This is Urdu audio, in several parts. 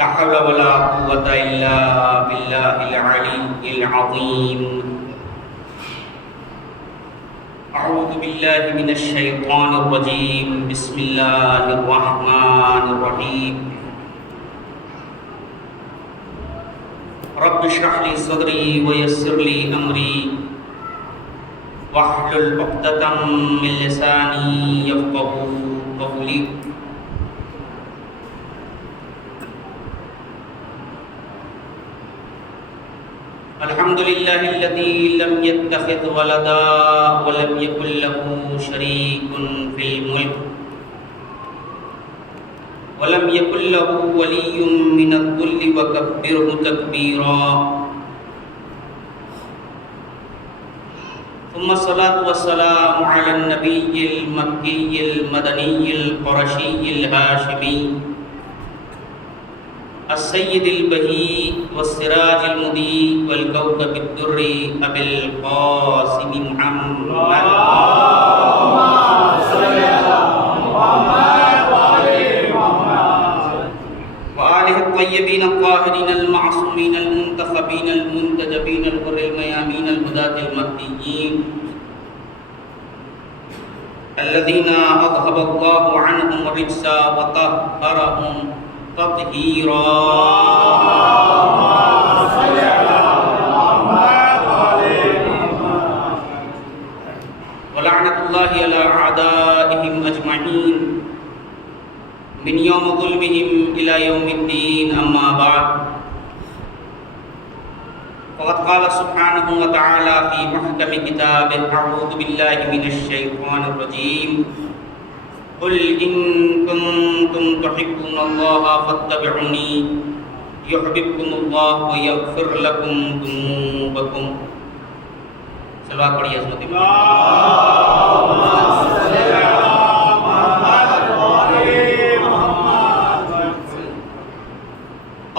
لا حول ولا قوة إلا بالله العلي العظيم. أعوذ بالله من الشيطان الرجيم. بسم الله الرحمن الرحيم. رب اشرح لي صدري ويسر لي أمري واحلل عقدة من لساني يفقهوا قولي. الحمد لله الذي لم يتخذ ولدا ولم يكن له شريك في الملك ولم يكن له ولي من الذل وكبره تكبيرا. ثم الصلاة والسلام على النبي المكي المدني القرشي الهاشمي السيد البهي والسراج المضيء والكوكب الدري أبي القاسم محمد وآله الطيبين الطاهرين المعصومين المنتخبين المنتجبين الغر الميامين الهداة المهديين الذين أذهب الله عنهم الرجس وطهرهم تطهيرا. ولعنة الله على أعدائهم أجمعين من يوم ظلمهم إلى يوم الدين. أما بعد، فقد قال سبحانه وتعالى في محكم كتابه: أعوذ بالله من الشيطان الرجيم. قل إن كنتم تحبون الله فاتبعوني يحببكم الله ويغفر لكم ذنوبكم. صلوات پڑھیے عظمت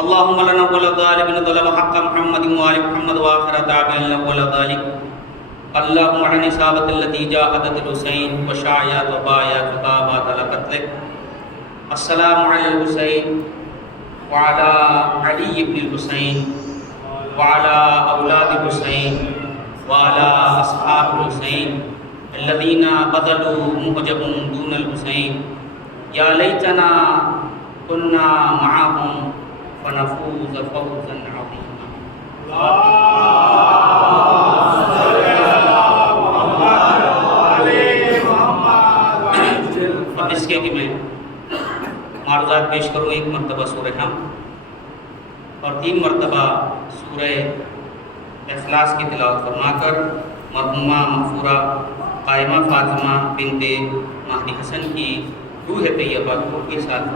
اللهم لنا ولا ظالم ظلم حق محمد وآل محمد وآخر دعوانا ولا ذلك. اللهم عن إصابة التي جاءت الحسين وشايات وبايات وطابات على قتلك. السلام على الحسين وعلى علي بن الحسين وعلى أولاد الحسين وعلى أصحاب الحسين الذين بذلوا مهجهم دون الحسين. يا ليتنا كنا معهم فنفوز فوزا عظيما. اس کے کہ میں معروضات پیش کروں. ایک مرتبہ سورہ حمد اور 3 مرتبہ سورہ اخلاص کی تلاوت فرما کر مرحومہ مغفورہ قائمہ فاطمہ بنت مہدی حسن کی روح طیبہ کو کے ساتھ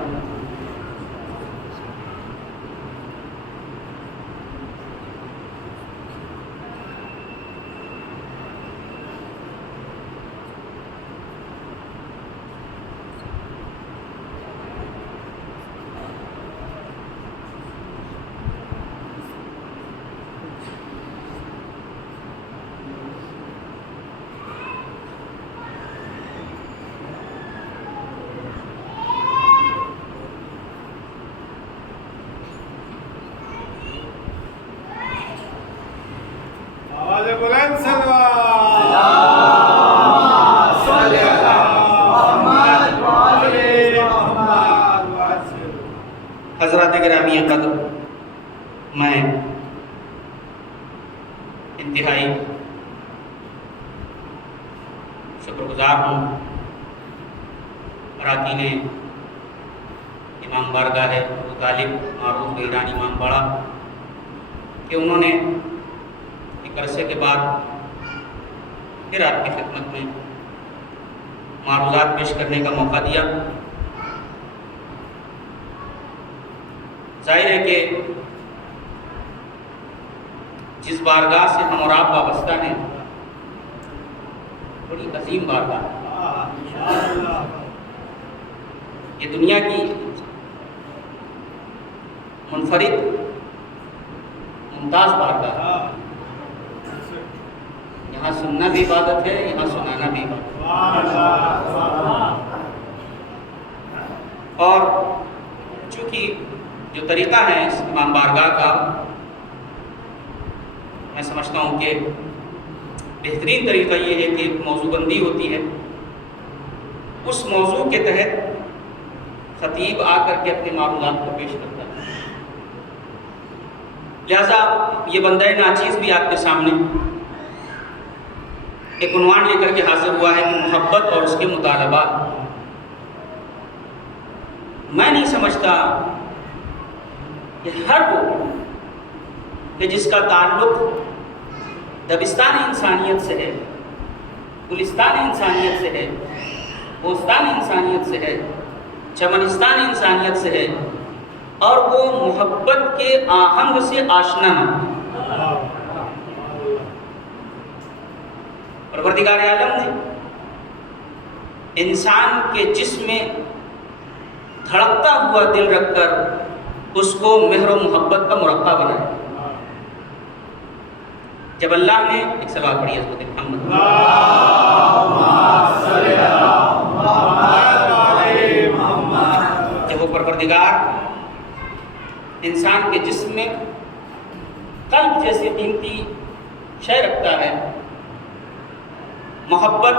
حضرات گرامی قدر، میں انتہائی شکر گزار ہوں اراکین امام بارگاہ ابو طالب معروف ایرانی امام باڑہ کہ انہوں نے ایک عرصے کے بعد پھر آپ کی خدمت میں معروضات پیش کرنے کا موقع دیا. ظاہر ہے کہ جس بارگاہ سے ہم اور آپ وابستہ ہیں، بڑی عظیم بارگاہ ہے۔ یہ دنیا کی منفرد ممتاز بارگاہ ہے۔ یہاں سننا بھی عبادت ہے، یہاں سنانا بھی عبادت ہے۔ اور چونکہ جو طریقہ ہے اس امام بارگاہ کا، میں سمجھتا ہوں کہ بہترین طریقہ یہ ہے کہ ایک موضوع بندی ہوتی ہے، اس موضوع کے تحت خطیب آ کر کے اپنے معاملات کو پیش کرتا ہے۔ لہذا یہ بندہ ناچیز بھی آپ کے سامنے ایک عنوان لے کر کے حاضر ہوا ہے کہ محبت اور اس کے مطالبات۔ میں نہیں سمجھتا کہ ہر وہ کہ جس کا تعلق دبستان انسانیت سے ہے، گلستان انسانیت سے ہے، بوستان انسانیت سے ہے، چمنستان انسانیت سے ہے، اور وہ محبت کے آہنگ سے آشنا نہ ہو۔ پروردگار عالم نے انسان کے جسم میں دھڑکتا ہوا دل رکھ کر اس کو مہر و محبت کا مرقع بنایا۔ جب اللہ نے ایک سوال پڑھی حضرت محمد جب وہ پروردگار انسان کے جسم میں قلب جیسی قیمتی شے رکھتا ہے، محبت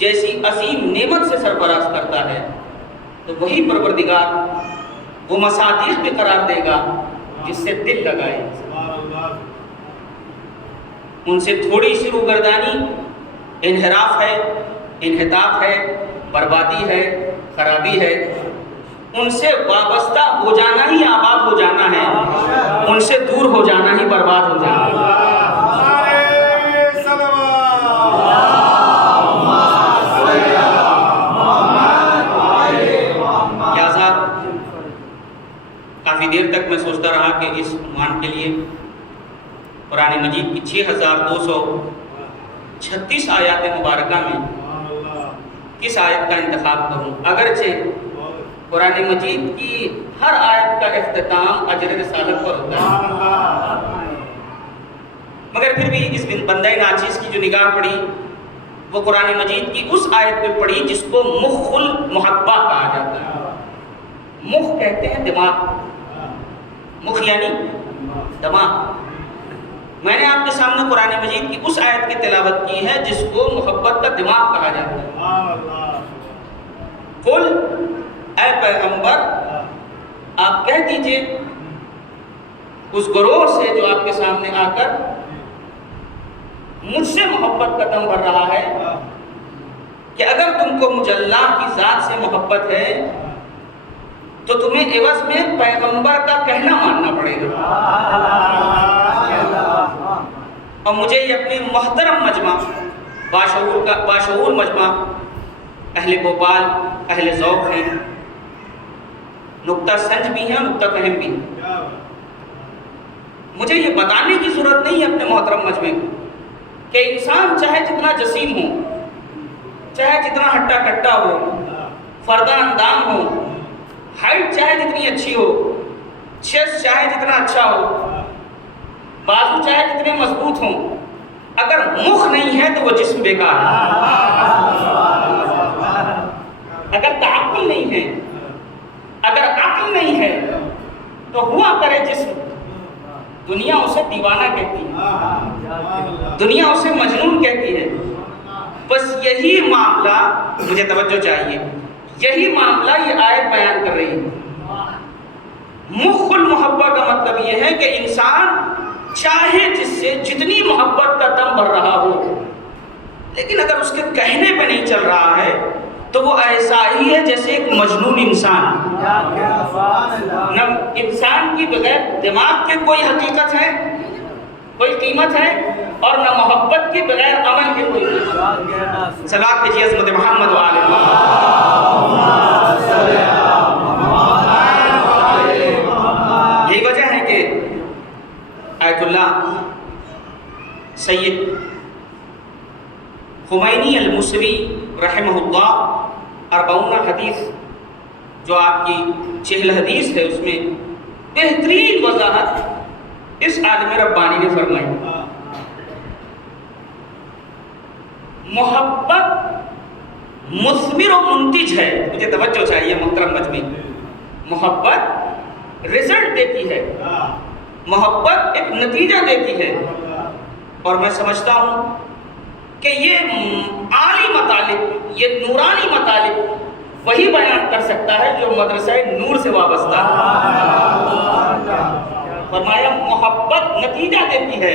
جیسی عظیم نعمت سے سرفراز کرتا ہے، تو وہی پروردگار وہ مصادیق بھی قرار دے گا جس سے دل لگائے۔ ان سے تھوڑی سی روگردانی انحراف ہے، انحطاط ہے، بربادی ہے، خرابی ہے۔ ان سے وابستہ ہو جانا ہی آباد ہو جانا ہے، ان سے دور ہو جانا ہی برباد ہو جانا ہے۔ کافی دیر تک میں سوچتا رہا کہ اس عنوان کے لیے قرآن مجید کی 6236 آیات مبارکہ میں کس آیت کا انتخاب کروں۔ اگرچہ قرآن مجید کی ہر آیت کا اختتام اجر رسالت پر ہوتا ہے، مگر پھر بھی اس بندہ ناچیز کی جو نگاہ پڑی وہ قرآن مجید کی اس آیت پہ پڑی جس کو مخ المحبہ کہا جاتا ہے۔ مخ کہتے ہیں دماغ، مخ یعنی دماغ۔ میں نے آپ کے سامنے قرآن مجید کی اس آیت کی تلاوت کی ہے جس کو محبت کا دماغ کہا جاتا ہے۔ قل، اے پیغمبر آپ کہہ دیجئے اس گروہ سے جو آپ کے سامنے آ کر مجھ سے محبت کا دم بھر رہا ہے کہ اگر تم کو مجھ اللہ کی ذات سے محبت ہے تو تمہیں عوض میں پیغمبر کا کہنا ماننا پڑے گا، اور مجھے یہ اپنے محترم مجمع باشعور مجمع اہل بھوپال اہل ذوق ہیں، نقطہ سنج بھی ہیں، نقطہ فہم بھی ہیں۔ مجھے یہ بتانے کی ضرورت نہیں ہے اپنے محترم مجمع کو کہ انسان چاہے جتنا جسیم ہو، چاہے جتنا ہٹا کٹا ہو، فردہ اندام ہو، ہائٹ چاہے جتنی اچھی ہو، چیسٹ چاہے جتنا اچھا ہو، بازو چاہے جتنے مضبوط ہوں، اگر مخ نہیں ہے تو وہ جسم بیکار ہے۔ اگر تعقل نہیں ہے، اگر عقل نہیں ہے تو ہوا کرے جسم، دنیا اسے دیوانہ کہتی ہے، دنیا اسے مجنون کہتی ہے۔ بس یہی معاملہ، مجھے توجہ چاہیے، یہی معاملہ یہ آیت بیان کر رہی ہے۔ مخ المحبت کا مطلب یہ ہے کہ انسان چاہے جس سے جتنی محبت کا دم بھر رہا ہو، لیکن اگر اس کے کہنے پہ نہیں چل رہا ہے تو وہ ایسا ہی ہے جیسے ایک مجنون انسان۔ نہ انسان کی بغیر دماغ کے کوئی حقیقت ہے، کوئی قیمت ہے، اور نہ محبت کی بغیر عمل کی کوئی قیمت۔ صلوات بھیجیے حضرت محمد وآلہ یہی وجہ ہے کہ آیت اللہ سید خمینی الموسوی رحمہ اللہ 40 حدیث جو آپ کی 40 حدیث ہے اس میں بہترین وضاحت اس عالم ربانی نے فرمائی. محبت مثمر و منتج ہے. مجھے توجہ چاہیے محترم مجمع. محبت رزلٹ دیتی ہے, محبت ایک نتیجہ دیتی ہے, اور میں سمجھتا ہوں کہ یہ عالی مطالب, یہ نورانی مطالب وہی بیان کر سکتا ہے جو مدرسہ نور سے وابستہ ہے. فرمایا محبت نتیجہ دیتی ہے,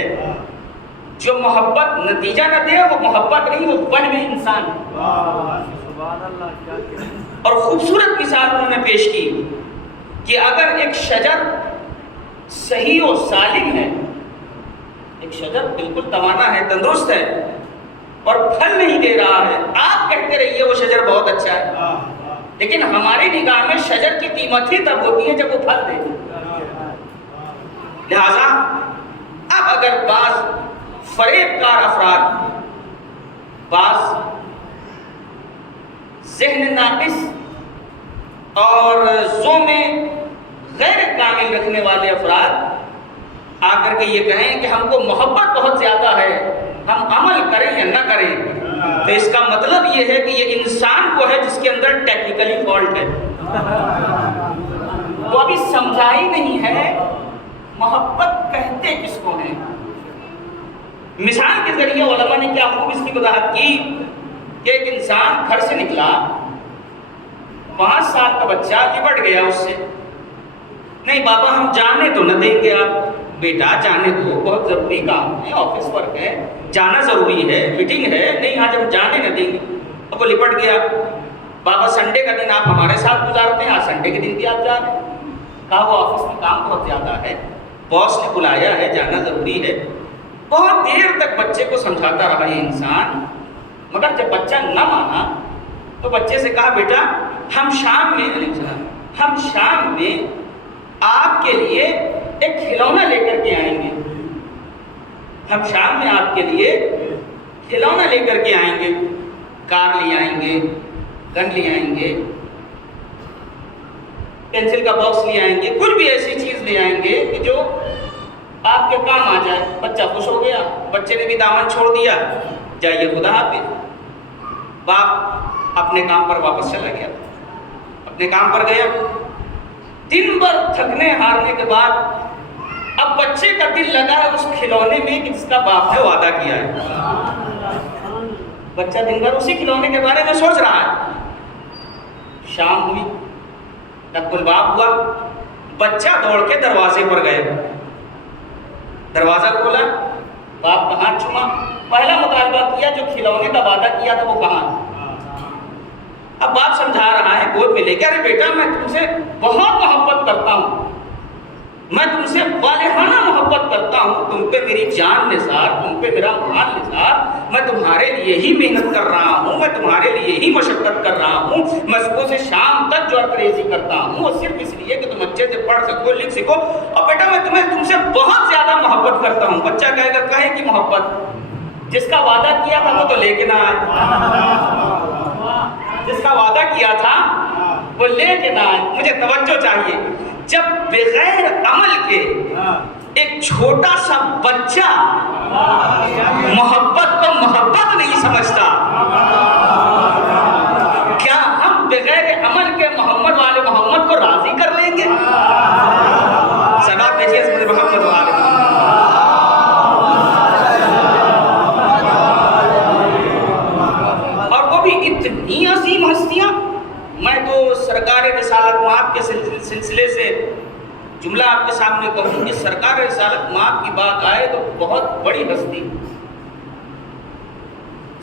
جو محبت نتیجہ نہ دے وہ محبت نہیں, وہ بن میں انسان. اور خوبصورت مثال انہوں نے پیش کی کہ اگر ایک شجر صحیح و سالم ہے, ایک شجر بالکل توانا ہے, تندرست ہے, اور پھل نہیں دے رہا ہے, آپ کہتے رہیے وہ شجر بہت اچھا ہے, لیکن ہماری نگاہ میں شجر کی قیمت ہی تب ہوتی ہے جب وہ پھل دے. لہذا اب اگر بعض فریب کار افراد, بعض ذہن ناقص اور ذوق میں غیر کامل رکھنے والے افراد آ کر کے یہ کہیں کہ ہم کو محبت بہت زیادہ ہے, ہم عمل کریں یا نہ کریں, تو اس کا مطلب یہ ہے کہ یہ انسان کو ہے جس کے اندر ٹیکنیکلی فالٹ ہے. وہ ابھی سمجھا ہی نہیں ہے محبت کہتے کس کو ہیں. مثال کے ذریعے علماء نے کیا خوب اس کی وضاحت کی کہ ایک انسان گھر سے نکلا, 5 سال کا بچہ لپٹ گیا اس سے. نہیں بابا ہم جانے تو نہ دیں گے, آپ بیٹا جانے دو, بہت ضروری کام ہے, آفس ورک ہے, جانا ضروری ہے, میٹنگ ہے, نہیں آج ہم جانے نہ دیں گے. اب وہ لپٹ گیا. بابا سنڈے کا دن آپ ہمارے ساتھ گزارتے ہیں, آج سنڈے کے دن بھی آپ جا رہے ہیں. کہا وہ آفس میں کام بہت زیادہ ہے, باس نے بلایا ہے, جانا ضروری ہے. بہت دیر تک بچے کو سمجھاتا رہا یہ انسان, مگر جب بچہ نہ مانا تو بچے سے کہا بیٹا ہم شام میں آپ کے لیے ایک کھلونا لے کر کے آئیں گے, ہم شام میں آپ کے لیے کھلونا لے کر کے آئیں گے, کار لے آئیں گے, گن لے آئیں گے, پینسل کا باکس لے آئیں گے, کچھ بھی ایسی چیز لے آئیں گے کہ جو آپ کے کام آ جائے. بچہ خوش ہو گیا, بچے نے بھی دامن چھوڑ دیا, جائیے خدا حافظ. باپ اپنے کام پر واپس چلا گیا, اپنے کام پر گیا. دن بھر تھکنے ہارنے کے بعد اب بچے کا دل لگا ہے اس کھلونے میں کہ جس کا باپ نے وعدہ کیا ہے. بچہ دن بھر اسی کھلونے کے بارے میں سوچ رہا ہے. شام ہوئی, ٹک الباب ہوا, بچہ دوڑ کے دروازے پر گئے, دروازہ کھولا, باپ کا ہاتھ چوما, پہلا مطالبہ کیا جو کھلونے کا وعدہ کیا تھا وہ کہاں. اب باپ سمجھا رہا ہے, گود میں لے کے, ارے بیٹا میں تم سے بہت محبت کرتا ہوں, میں تم سے والہانہ محبت کرتا ہوں, تم پہ میری جان نثار, تم پہ میرا مال نثار, میں تمہارے لیے ہی محنت کر رہا ہوں, میں تمہارے لیے ہی مشقت کر رہا ہوں, میں صبح سے شام تک جو انگریزی کرتا ہوں وہ صرف اس لیے کہ تم اچھے سے پڑھ سکو, لکھ سکو, اور بیٹا میں تم سے بہت زیادہ محبت کرتا ہوں. بچہ کہے گا کہے کہ محبت, جس کا وعدہ کیا تھا وہ تو لے کے نہ آئے, جس کا وعدہ کیا تھا وہ لے کے نہ آئے. مجھے توجہ چاہیے, جب بغیر عمل کے ایک چھوٹا سا بچہ محبت کو محبت نہیں سمجھتا, کیا ہم بغیر عمل کے محمد والے محمد کو راضی کر لیں گے؟ صدا دیجیے محمد والے محمد. اور وہ بھی اتنی عظیم ہستیاں. میں تو سرکار رسالت مآب کے سلسلے سے جملہ آپ کے سامنے کہوں کہ سرکار رسالت مآب کی بات آئے تو بہت بڑی ہستی,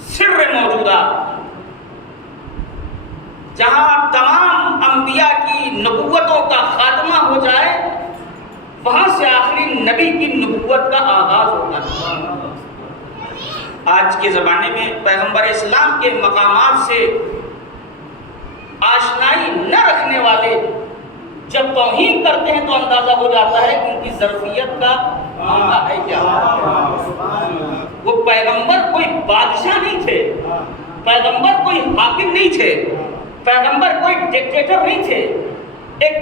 سر موجودہ, جہاں تمام انبیاء کی نبوتوں کا خاتمہ ہو جائے وہاں سے آخری نبی کی نبوت کا آغاز ہوتا ہے. آج کے زمانے میں پیغمبر اسلام کے مقامات سے آشنائی نہ رکھنے والے جب توہین کرتے ہیں تو اندازہ ہو جاتا ہے کہ ان کی ظرفیت کا معاملہ ہے کیا. پیغمبر کوئی حاکم نہیں تھے، پیغمبر کوئی ڈکٹیٹر نہیں تھے، ایک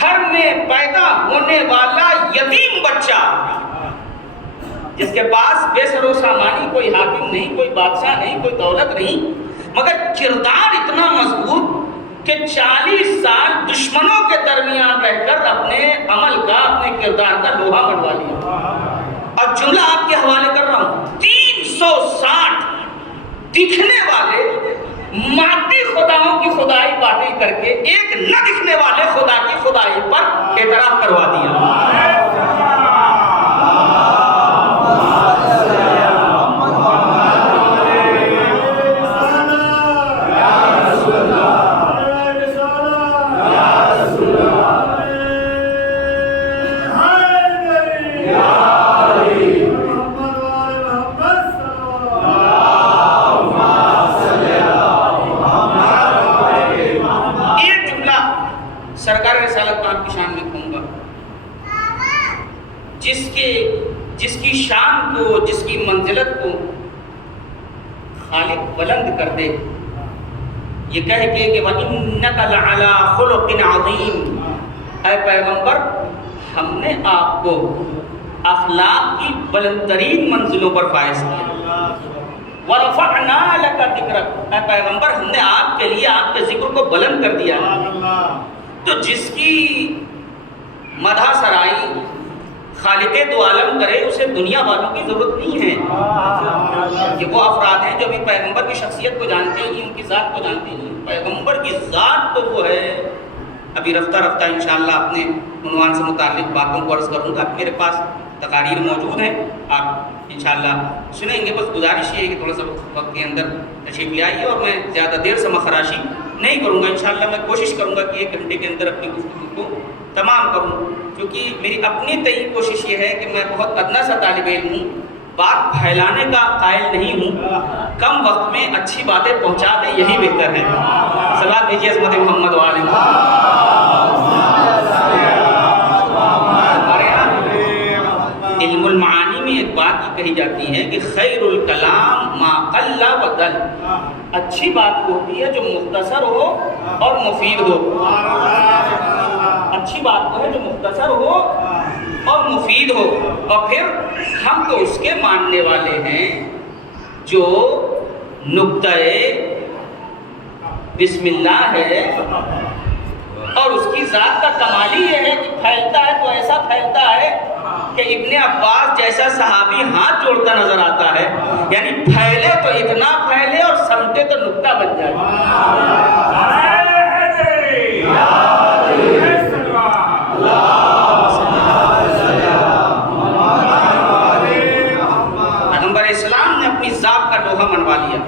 گھر میں پیدا ہونے والا یتیم بچہ جس کے پاس بے سر و سامانی، کوئی حاکم نہیں، کوئی بادشاہ نہیں، کوئی دولت نہیں، مگر کردار اتنا مضبوط کہ 40 سال دشمنوں کے درمیان رہ کر اپنے عمل کا، اپنے کردار کا لوہا منوا لیا۔ اور جملہ آپ کے حوالے کر رہا ہوں، 360 دکھنے والے مادی خداؤں کی خدائی باطل کر کے ایک نہ دکھنے والے خدا کی خدائی پر اعتراف کروا دیا۔ سرکار رسالت پاک کی شان میں کہوں گا، جس کی شان کو، جس کی منزلت کو خالق بلند کر دے، یہ کہہ کے کہ وَإِنَّكَ لَعَلَىٰ خُلُقٍ عَظِيمٍ، اے پیغمبر ہم نے آپ کو اخلاق کی بلند ترین منزلوں پر فائز کیا۔ وَرَفَعْنَا لَكَ ذِكْرَكَ، اے پیغمبر ہم نے آپ کے لیے آپ کے ذکر کو بلند کر دیا ہے۔ تو جس کی مدح سرائی خالق دو عالم کرے، اسے دنیا والوں کی ضرورت نہیں ہے۔ یہ وہ افراد ہیں جو بھی پیغمبر کی شخصیت کو جانتے ہیں، ان کی ذات کو جانتے ہیں۔ پیغمبر کی ذات تو وہ ہے، ابھی رفتہ رفتہ انشاءاللہ اپنے عنوان سے متعلق باتوں کو عرض کروں گا۔ میرے پاس تقاریر موجود ہیں، آپ انشاءاللہ سنیں گے۔ بس گزارش یہ ہے کہ تھوڑا سا وقت کے اندر تشریف لے آئیے، اور میں زیادہ دیر سے مخراشی نہیں کروں گا۔ انشاءاللہ میں کوشش کروں گا کہ 1 گھنٹے کے اندر اپنی گفتگو کو تمام کروں، کیونکہ میری اپنی طئی کوشش یہ ہے کہ میں بہت ادنا سا طالب علم ہوں، بات پھیلانے کا قائل نہیں ہوں، کم وقت میں اچھی باتیں پہنچا دیں، یہی بہتر ہے۔ صلوات بھیجیے عظمت محمد وآلہ علم المعانی میں ایک بات یہ کہی جاتی ہے کہ خیر الکلام ما قل و دل، اچھی بات ہوتی ہے جو مختصر ہو اور مفید ہو۔ اچھی بات وہ ہے جو مختصر ہو اور مفید ہو، اور پھر ہم تو اس کے ماننے والے ہیں جو نقطۂ بسم اللہ ہے، اور اس کی ذات کا کمال ہی یہ ہے کہ پھیلتا ہے تو ایسا پھیلتا ہے کہ ابن عباس جیسا صحابی ہاتھ جوڑتا نظر آتا ہے، یعنی پھیلے تو اتنا پھیلے اور سمٹے تو نقطہ بن جائے۔ پیغمبر اسلام نے اپنی ذات کا لوہا منوا لیا،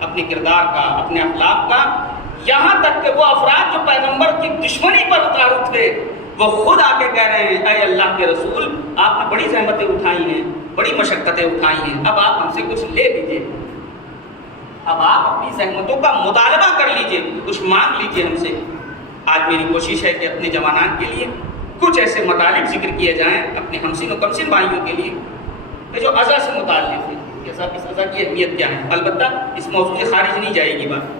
اپنے کردار کا، اپنے اخلاق کا، یہاں تک کہ وہ افراد جو پیغمبر کی دشمنی پر اتارو تھے، وہ خود آ کے کہہ رہے ہیں اے اللہ کے رسول، آپ نے بڑی زحمتیں اٹھائی ہیں، بڑی مشقتیں اٹھائی ہیں، اب آپ ہم سے کچھ لے لیجئے، اب آپ اپنی زحمتوں کا مطالبہ کر لیجئے، کچھ مانگ لیجئے ہم سے۔ آج میری کوشش ہے کہ اپنے جوانان کے لیے کچھ ایسے مطالب ذکر کیے جائیں، اپنے ہمسن و کمسن بھائیوں کے لیے کہ جو عزا سے متعلق ہے، جیسا اس عزا کی اہمیت کیا ہے، البتہ اس موضوع سے خارج نہیں جائے گی بات۔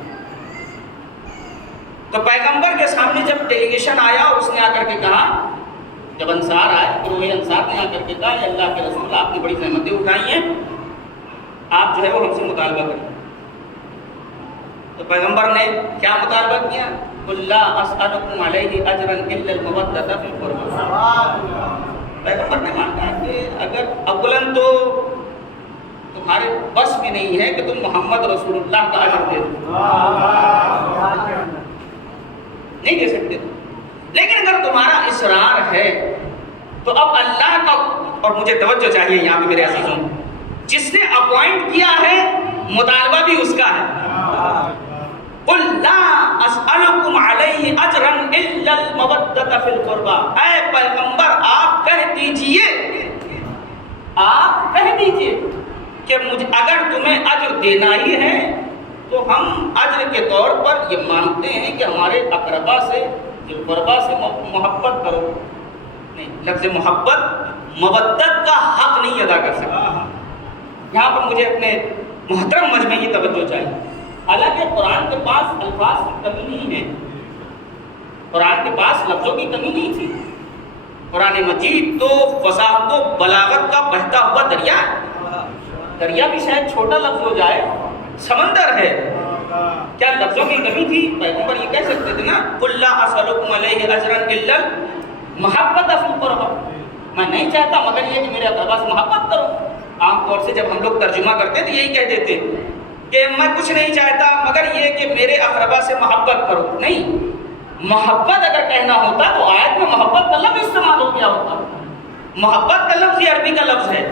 تو پیغمبر کے سامنے جب ڈیلیگیشن آیا اور اس نے آ کر کے کہا، جب انصار آئے تو وہ انصار نے آ کر کے کہا اللہ کے رسول آپ نے بڑی زحمتیں اٹھائی ہیں، آپ جو ہے وہ ہم سے مطالبہ کریں۔ تو پیغمبر نے کیا مطالبہ کیا؟ قُلْ لَا أَسْأَلُكُمْ عَلَيْهِ أَجْرًا إِلَّا الْمَوَدَّةَ فِي الْقُرْبَى۔ پیغمبر نے مانگا کہ اگر اولاً تو تمہارے بس میں نہیں ہے کہ تم محمد رسول اللہ کا اجر دے دو، نہیں دے سکتے، لیکن اگر تمہارا اصرار ہے تو اب اللہ کا، اور مجھے توجہ چاہیے یہاں پہ میرے عزیزوں، جس نے اپوائنٹ کیا ہے مطالبہ بھی اس کا ہے۔ قُلْ لَا أَسْأَلُكُمْ عَلَيْهِ أَجْرًا إِلَّا الْمَوَدَّةَ فِي الْقُرْبَى، اے پیغمبر آپ کہہ دیجئے، آپ کہہ دیجئے کہ مجھے اگر تمہیں اجر دینا ہی ہے تو ہم اجر کے طور پر یہ مانتے ہیں کہ ہمارے اقربا سے، قربا سے محبت کرو، نہیں، لفظ محبت مودت کا حق نہیں ادا کر سکتا۔ یہاں پر مجھے اپنے محترم مجمع توجہ چاہیے. حالانکہ قرآن کے پاس الفاظ کی کمی نہیں ہے، قرآن کے پاس لفظوں کی کمی نہیں تھی. قرآن مجید تو فصاحت و بلاغت کا بہتا ہوا دریا ہے. دریا بھی شاید چھوٹا لفظ ہو جائے، سمندر ہے. کیا لفظوں کی کمی تھی؟ پیغمبر یہ کہہ سکتے تھے نا، قُلْ لَا أَسْأَلُكُمْ عَلَيْهِ أَجْرًا إِلَّا الْمَحَبَّةَ فِي الْقُرْبَى. میں نہیں چاہتا مگر یہ کہ میرے اقربا سے محبت کرو. عام طور سے جب ہم لوگ ترجمہ کرتے ہیں تو یہی کہہ دیتے کہ میں کچھ نہیں چاہتا مگر یہ کہ میرے اقربا سے محبت کرو. نہیں، محبت اگر کہنا ہوتا تو آیت میں محبت کا لفظ استعمال ہو گیا ہوتا. محبت کا لفظ یہ عربی کا لفظ ہے،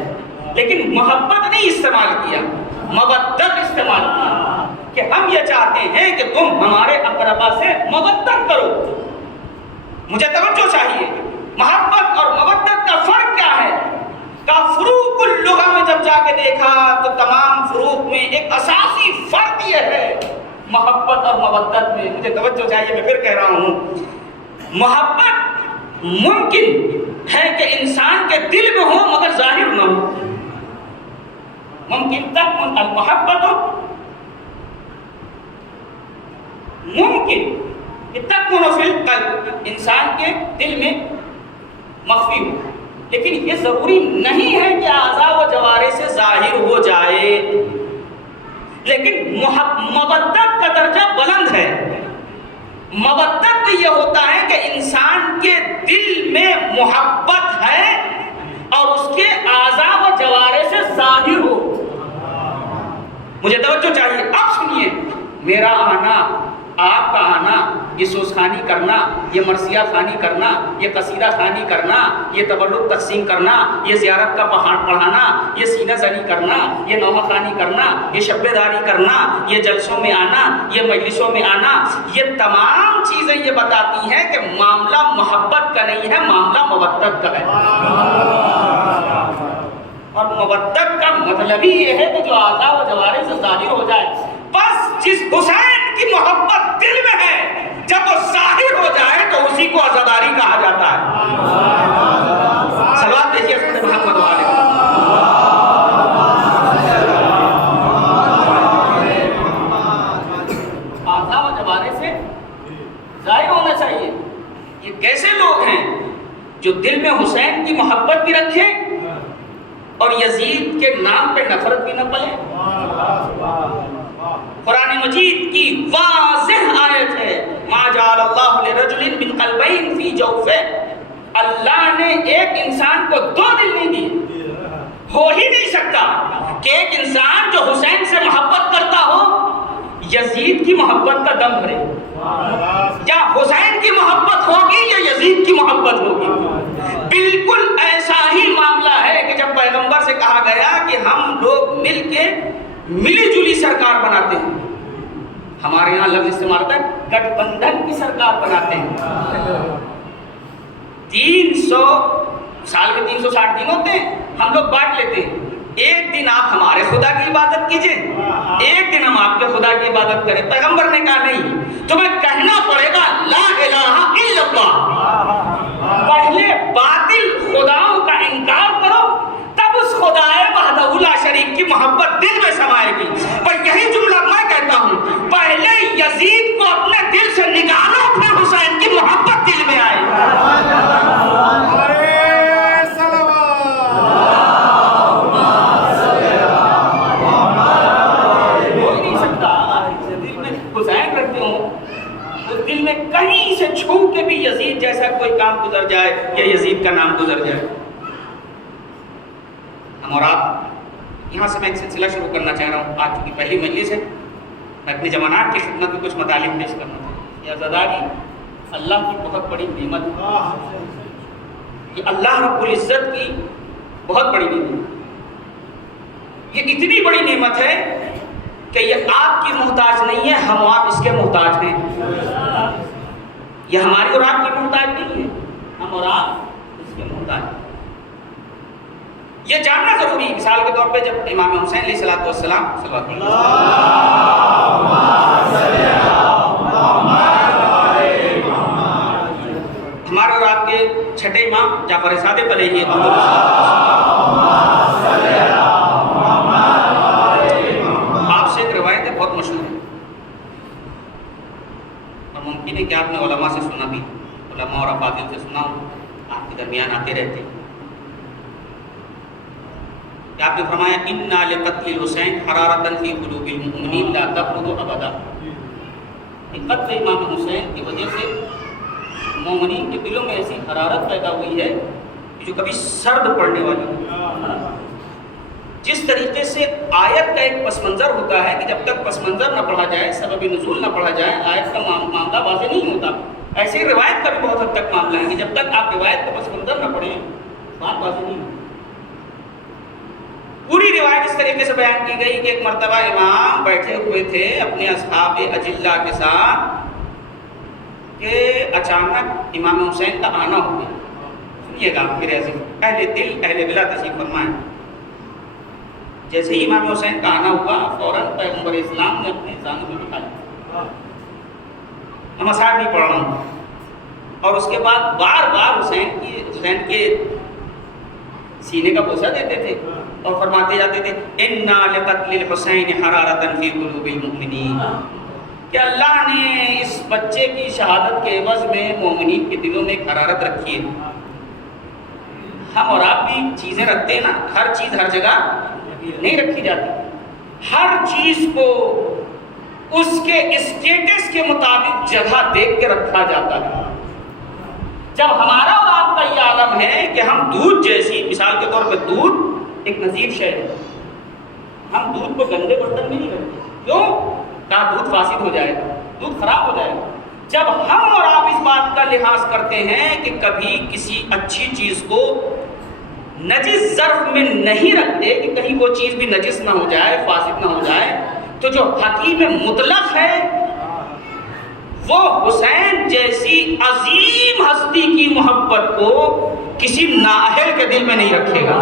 لیکن محبت نہیں استعمال کیا، مودت استعمال کیا کہ ہم یہ چاہتے ہیں کہ تم ہمارے اقربا سے مودت کرو. مجھے توجہ چاہیے، محبت اور مودت کا فرق کیا ہے؟ کا فروق اللغہ میں جب جا کے دیکھا تو تمام فروق میں ایک اساسی فرق یہ ہے محبت اور مودت میں. مجھے توجہ چاہیے، میں پھر کہہ رہا ہوں، محبت ممکن ہے کہ انسان کے دل میں ہو مگر ظاہر نہ ہو. ممکن تک المحبت ممکن تکون فی القلب، انسان کے دل میں مخفی ہو، لیکن یہ ضروری نہیں ہے کہ اعضاء و جوارح سے ظاہر ہو جائے. لیکن مودت کا درجہ بلند ہے. مودت یہ ہوتا ہے کہ انسان کے دل میں محبت ہے اور اس کے اعضاء و جوارح سے ظاہر ہو. مجھے توجہ چاہیے. اب سنیے، میرا آنا، آپ کا آنا، یہ سوز خوانی کرنا، یہ مرثیہ خوانی کرنا، یہ قصیدہ خوانی کرنا، یہ تبرک تقسیم کرنا، یہ زیارت کا پہاڑ پڑھانا، یہ سینہ زنی کرنا، یہ نوحہ خوانی کرنا، یہ شب داری کرنا، یہ جلسوں میں آنا، یہ مجلسوں میں آنا، یہ تمام چیزیں یہ بتاتی ہیں کہ معاملہ محبت کا نہیں ہے، معاملہ مودت کا ہے. اور مودت کا مطلب ہی یہ ہے کہ جو اعضاء و جوارح سے ظاہر ہو جائے. بس جس حسین کی محبت دل میں ہے جب وہ ظاہر ہو جائے تو اسی کو عزاداری کہا جاتا ہے. صلوات دیجیے حضرت محمد علیہ. اعضاء و جوارح سے ظاہر ہونا چاہیے. یہ کیسے لوگ ہیں جو دل میں حسین کی محبت بھی رکھیں اور یزید کے نام پہ نفرت بھی نہ پلے. قرآن مجید کی واضح آیت ہے، ما جعل اللہ لرجل من قلبین فی جوفہ. اللہ نے ایک انسان کو دو دل نہیں دیے. ہو ہی نہیں سکتا کہ ایک انسان جو حسین سے محبت کرتا ہو یزید کی محبت کا دم بھرے. یا حسین کی محبت ہوگی یا یزید کی محبت ہوگی. بالکل ایسا ہی معاملہ ہے کہ جب پیغمبر سے کہا گیا کہ ہم لوگ مل کے ملی جلی سرکار بناتے ہیں، ہمارے یہاں لفظ استعمال ہوتا ہے گٹھ بندھن کی سرکار بناتے ہیں. 300 سال میں 360 دن ہوتے ہیں، ہم لوگ بانٹ لیتے ہیں. ایک دن آپ ہمارے خدا کی عبادت کیجئے، ایک دن ہم آپ کے خدا کی عبادت کریں. پیغمبر نے کہا نہیں، تمہیں کہنا پڑے گا لا الہ الا اللہ. پہلے باطل خداؤں کا انکار کرو، تب اس خدائے وحدہ لا شریک کی محبت دل میں سمائے گی. پر یہی جملہ میں کہتا ہوں، پہلے یزید کو اپنے دل سے نکالو پھر حسین کی محبت دل میں آئے. ہو نہیں سکتا دل میں حسین رکھتے ہوں اس دل میں کہیں سے چھو کے بھی یزید جیسا کوئی کام گزر جائے یا یزید کا نام گزر جائے. ہم اور آپ یہاں سے میں ایک سلسلہ شروع کرنا چاہ رہا ہوں. آج کی پہلی مجلس ہے، میں اپنی جماعت کی خدمت میں کچھ مطالب پیش کرنا چاہتا ہوں. یہ عزاداری اللہ کی بہت بڑی نعمت ہے. یہ اللہ رب العزت کی بہت بڑی نعمت ہے. یہ اتنی بڑی نعمت ہے کہ یہ آپ کی محتاج نہیں ہے، ہم آپ اس کے محتاج ہیں. یہ ہماری اور آپ کی محتاج نہیں ہے، ہم اور آپ اس کے محتاج ہیں. یہ جاننا ضروری ہے. مثال کے طور پہ جب امام حسین علیہ الصلوۃ والسلام ہمارے اور آپ کے چھٹے امام جعفر صادق علیہ علماء سے سنا بھی، علماء اور افاضل سے سنا ہوں، آپ کے درمیان آتے رہتے ہیں کہ آپ نے فرمایا اِنَّا لِقَتْلِ الْحُسَيْنِ حَرَارَةً فِي قُلُوبِ الْمُؤْمِنِينَ لَا تَبْرُدُ أَبَدًا، کہ قتل امام حسین کی وجہ سے مومنین کے دلوں میں ایسی حرارت پیدا ہوئی ہے جو کبھی سرد پڑنے والی ہے۔ جس طریقے سے آیت کا ایک پس منظر ہوتا ہے کہ جب تک پس منظر نہ پڑھا جائے، سبب نزول نہ پڑھا جائے، آیت کا معاملہ واضح نہیں ہوتا، ایسے ہی روایت کا بھی بہت حد تک معاملہ ہے کہ جب تک آپ روایت کا پس منظر نہ پڑھیں بات واضح نہیں ہوتی۔ پوری روایت اس طریقے سے بیان کی گئی کہ ایک مرتبہ امام بیٹھے ہوئے تھے اپنے اصحاب اجلہ کے ساتھ کہ اچانک امام حسین کا آنا ہو گیا۔ سنیے گا میرے عزیز، اہل دل اہل بلا تشریف فرمائیں۔ جیسے ہی امام حسین کا آنا ہوا فوراً پیغمبر اسلام نے اپنے زانو میں بٹھا لیا، میں مسائل نہیں پڑھ رہا ہوں، اور اس کے بعد بار بار حسین کے سینے کا بوسہ دیتے تھے اور فرماتے جاتے تھے اِنَّا لِقَتْلِ الْحُسَيْنِ حَرَارَةً فِي قُلُوبِ الْمُؤْمِنِينَ، کہ اللہ نے اس بچے کی شہادت کے عوض میں مومنین کے دلوں میں ایک حرارت رکھی ہے۔ ہم اور آپ بھی چیزیں رکھتے ہیں نا، ہر چیز ہر جگہ نہیں رکھی جاتی، ہر چیز کو اس کے اسٹیٹس کے مطابق جگہ دیکھ کے رکھا جاتا ہے۔ جب ہمارا اور آپ کا یہ عالم ہے کہ ہم دودھ جیسی، مثال کے طور پہ دودھ ایک نظیر شے ہے، ہم دودھ کو گندے برتن میں نہیں رکھتے، کیوں؟ کہا دودھ فاسد ہو جائے گا، دودھ خراب ہو جائے گا۔ جب ہم اور آپ اس بات کا لحاظ کرتے ہیں کہ کبھی کسی اچھی چیز کو نجس ظرف میں نہیں رکھتے کہ کہیں وہ چیز بھی نجس نہ ہو جائے، فاسد نہ ہو جائے، تو جو حکیم مطلق ہے وہ حسین جیسی عظیم ہستی کی محبت کو کسی نااہل کے دل میں نہیں رکھے گا۔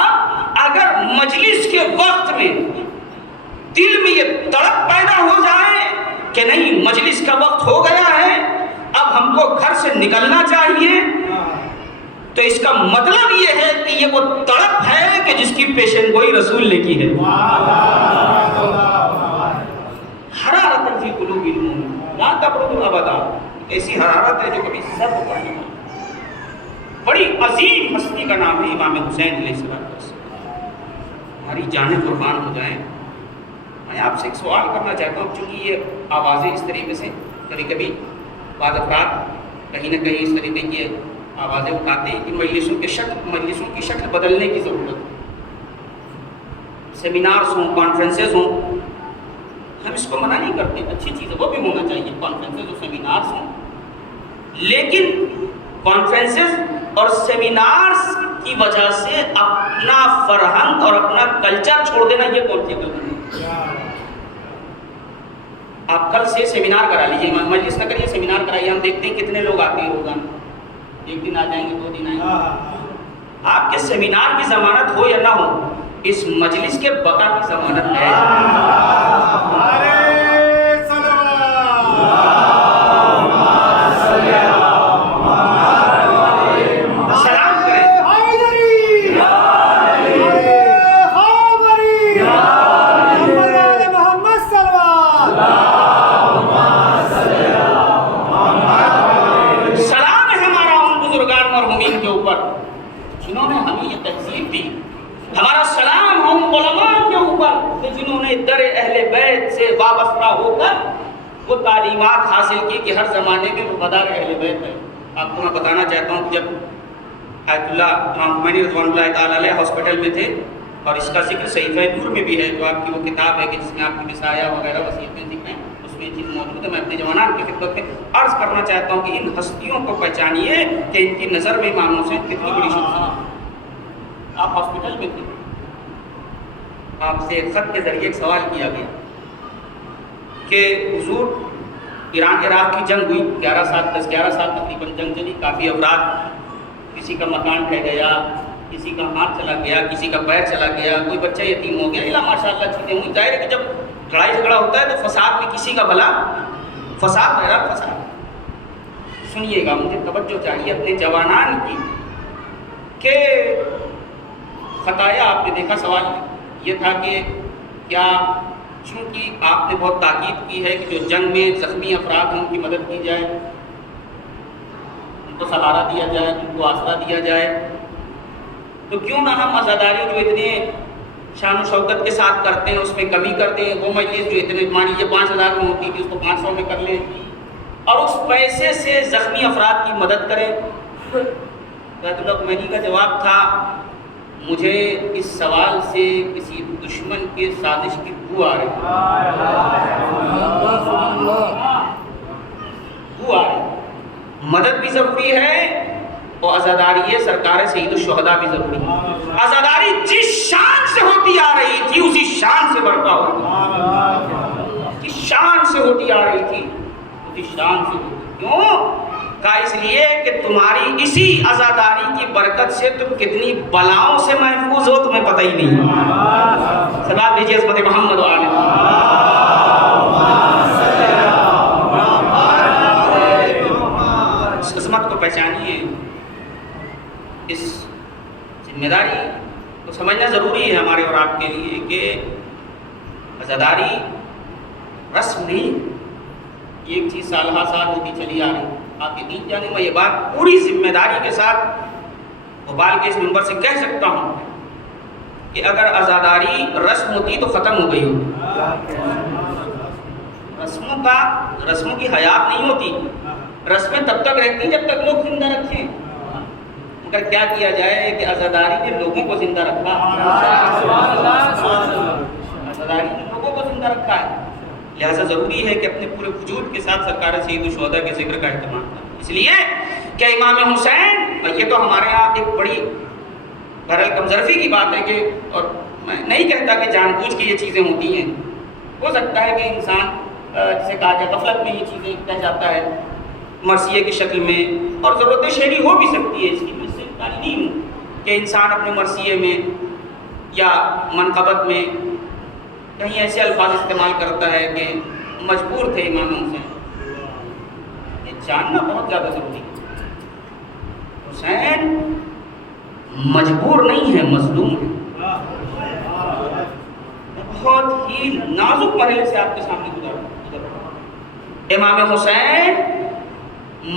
اب اگر مجلس کے وقت میں دل میں یہ تڑپ پیدا ہو جائے کہ نہیں مجلس کا وقت ہو گیا ہے، اب ہم کو گھر سے نکلنا چاہیے، تو اس کا مطلب یہ ہے کہ یہ وہ تڑپ ہے کہ جس کی پیشن گوئی رسول نے کی ہے۔ حرارت فی قلوب المؤمنین لا تبرد ابدا، ایسی حرارت ہے جو کبھی سرد پڑنے والی۔ بڑی عظیم ہستی کا نام ہے امام حسین علیہ السلام۔ ہماری جانیں قربان ہو جائیں۔ میں آپ سے ایک سوال کرنا چاہتا ہوں، چونکہ یہ آوازیں اس طریقے سے کبھی کبھی بعض افراد کہیں نہ کہیں اس طریقے کی آوازیں اٹھاتے ہیں کہ مجلسوں کی شکل بدلنے کی ضرورت ہے، سیمینارز ہوں، کانفرنسز ہوں، ہم اس کو منع نہیں کرتے، اچھی چیز ہے، وہ بھی ہونا چاہیے، کانفرنسز اور سیمینارز ہوں، لیکن کانفرنسز اور سیمینارز کی وجہ سے اپنا فرہنگ اور اپنا کلچر چھوڑ دینا، یہ کون سی غلطی ہے؟ آپ کل سے سیمینار کرا لیجیے، مجلس نہ کریے، سیمینار کرائیے، ہم دیکھتے ہیں کتنے لوگ آتے ہیں روزانہ، ایک دن آ جائیں گے، 2 دن آئیں گے۔ آپ کے سیمینار کی ضمانت ہو یا نہ ہو، اس مجلس کے بقا کی ضمانت ہے۔ جنہوں نے ہمیں یہ تہذیب دی، ہمارا سلام ہم علماء کے اوپر کہ جنہوں نے در اہل بیت سے وابستہ ہو کر وہ تعلیمات حاصل کی کہ ہر زمانے میں وفادار اہل بیت ہے۔ آپ کو میں بتانا چاہتا ہوں کہ جب آیت اللہ امام خمینی رضوان اللہ تعالیٰ علیہ ہاسپٹل میں تھے، اور اس کا ذکر صحیفہ نور میں بھی ہے، جو آپ کی وہ کتاب ہے کہ جس میں آپ کی وصایا وغیرہ وصیتیں ذکر ہیں، اس میں یہ چیز موجود ہے۔ میں اپنے جوانان کی خدمت میں عرض کرنا چاہتا ہوں کہ ان ہستیوں کو پہچانیے کہ ان کی نظر میں امام حسین کتنی بڑی شخصیت ہے۔ آپ ہاسپٹل میں تھے، آپ سے ایک خط کے ذریعے ایک سوال کیا گیا کہ حضور ایران عراق کی جنگ ہوئی، 11 سال تقریباً جنگ چلی، کافی افراد، کسی کا مکان ڈھہ گیا، کسی کا ہاتھ چلا گیا، کسی کا پیر چلا گیا، کوئی بچہ یتیم ہو گیا، الا ماشاء اللہ چیزیں ہوئی۔ ظاہر ہے کہ جب لڑائی جھگڑا ہوتا ہے تو فساد میں کسی کا بھلا، فساد بہرحال فساد۔ سنیے گا، مجھے توجہ چاہیے اپنے جوانان کی کہ خطایا آپ نے دیکھا، سوال یہ تھا کہ کیا چونکہ آپ نے بہت تاکید کی ہے کہ جو جنگ میں زخمی افراد ہیں ان کی مدد کی جائے، ان کو سہارا دیا جائے، ان کو آسرا دیا جائے، تو کیوں نہ ہم عزاداری جو اتنے شان و شوکت کے ساتھ کرتے ہیں اس میں کمی کر دیں۔ وہ مجلس جو اتنے مان لیجیے 5000 میں ہوتی تھی اس کو 500 میں کر لیں اور اس پیسے سے زخمی افراد کی مدد کریں۔ بیت اللہ خمینی کا جواب تھا، مجھے اس سوال سے کسی دشمن کے سازش کی بو آ رہی ہے۔ مدد بھی ضروری ہے اور عزاداری سرکار سید الشہداء بھی ضروری ہے۔ عزاداری جس شان سے ہوتی آ رہی تھی اسی شان سے برپا ہوتی، جس شان سے ہوتی آ رہی تھی اسی شان سے ہوتی۔ کیوں؟ کہا اس لیے کہ تمہاری اسی عزاداری کی برکت سے تم کتنی بلاؤں سے محفوظ ہو تمہیں پتہ ہی نہیں۔ صلوات بھیجیے عظمت محمد و آلہ۔ اس عظمت کو پہچانیے، اس ذمہ داری کو سمجھنا ضروری ہے ہمارے اور آپ کے لیے کہ عزاداری رسم نہیں، یہ ایک چیز سالہ سال ہوتی چلی آ رہی۔ آپ یقین جانیں میں یہ بات پوری ذمہ داری کے ساتھ بھوپال کے اس ممبر سے کہہ سکتا ہوں کہ اگر عزاداری رسم ہوتی تو ختم ہو گئی ہوتی۔ رسموں کی حیات نہیں ہوتی، رسمیں تب تک رہتی جب تک لوگ زندہ رکھیں، مگر کیا کیا جائے کہ عزاداری نے لوگوں کو زندہ رکھا، عزاداری نے لوگوں کو زندہ رکھا ہے۔ لہذا ضروری ہے کہ اپنے پورے وجود کے ساتھ سرکار سید الشہداء کے ذکر کا اہتمام کریں۔ اس لیے کہ امام حسین، یہ تو ہمارے یہاں ایک بڑی بہرحال کمظرفی کی بات ہے کہ، اور میں نہیں کہتا کہ جان بوجھ کے یہ چیزیں ہوتی ہیں، ہو سکتا ہے کہ انسان جسے کہا جائے غفلت میں یہ چیزیں کہہ جاتا ہے مرثیے کی شکل میں، اور ضرورت شعری ہو بھی سکتی ہے اس کی، میں اس سے انکاری نہیں ہوں کہ انسان اپنے مرثیے میں یا منقبت میں کہیں ایسے الفاظ استعمال کرتا ہے کہ مجبور تھے امام حسین۔ یہ جاننا بہت زیادہ ضروری ہے، حسین مجبور نہیں ہے، مظلوم ہے۔ بہت ہی نازک مرحلے سے آپ کے سامنے گزر رہا ہوں۔ امام حسین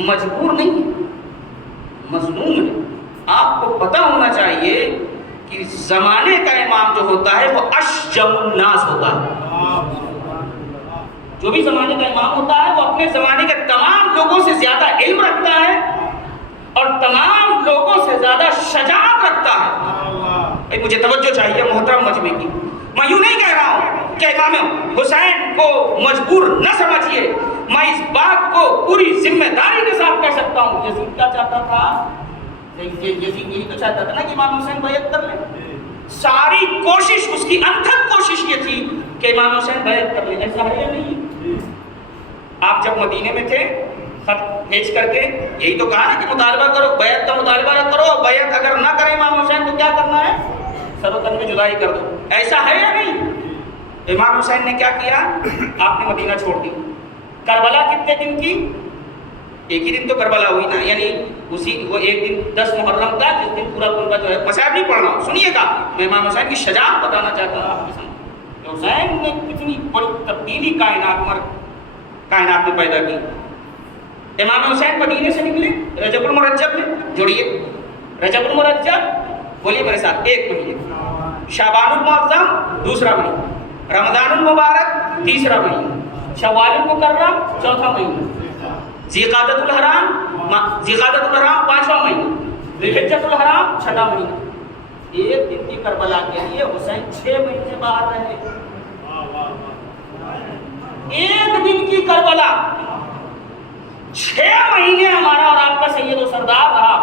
مجبور نہیں ہے، مظلوم ہے۔ آپ کو پتہ ہونا چاہیے کہ زمانے کا امام جو ہوتا ہے وہ اشجم الناس ہوتا ہے۔ جو بھی زمانے کا امام ہوتا ہے وہ اپنے زمانے کے تمام لوگوں سے زیادہ علم رکھتا ہے اور تمام لوگوں سے زیادہ شجاعت رکھتا ہے۔ مجھے توجہ چاہیے محترم مجمع کی، میں یوں نہیں کہہ رہا ہوں کہ امام حسین کو مجبور نہ سمجھیے، میں اس بات کو پوری ذمہ داری کے ساتھ کہہ سکتا ہوں۔ یزید کیا چاہتا تھا؟ یزید یہی تو چاہتا تھا نا کہ امام حسین بیعت کر لیں۔ ساری کوشش، اس کی انتھک کوشش یہ تھی کہ امام حسین بیعت کر لیں۔ ایسا ہے یا نہیں؟ آپ جب مدینے میں تھے خط بھیج کر کے یہی تو کہا نا کہ مطالبہ کرو، بیعت کا مطالبہ نہ کرو، بیعت اگر نہ کرے امام حسین تو کیا کرنا ہے؟ سر و تن میں جدائی کر دو۔ ایسا ہے یا نہیں؟ امام حسین نے کیا کیا؟ آپ نے مدینہ چھوڑ دی۔ کربلا کتنے دن کی؟ ایک ہی دن تو کربلا ہوئی نا، یعنی وہ ایک دن 10 محرم کا، جس دن پورا کنبہ جو ہے، مسائل نہیں پڑھ رہا ہوں، سنیے گا، میں امام حسین کی شجاعت بتانا چاہتا ہوں آپ کے سامنے۔ حسین نے کتنی بڑی تبدیلی کائنات میں پیدا کی۔ امام حسین مدینے سے نکلے رجب المرجب میں، جوڑیے رجب المرجب، بولیے میرے ساتھ، 1 مہینے، شعبان المعظم دوسرا مہینہ، رمضان المبارک تیسرا مہینہ، شوال المکرم چوتھا مہینہ، ذیقعدۃ الحرام 5واں مہینہ، ذوالحجۃ الحرام 6واں مہینہ۔ ایک دن کی کربلا کے لیے حسین 6 مہینے باہر رہے۔ ایک دن کی کربلا 6 مہینے ہمارا اور آپ کا سید و سردار رہا،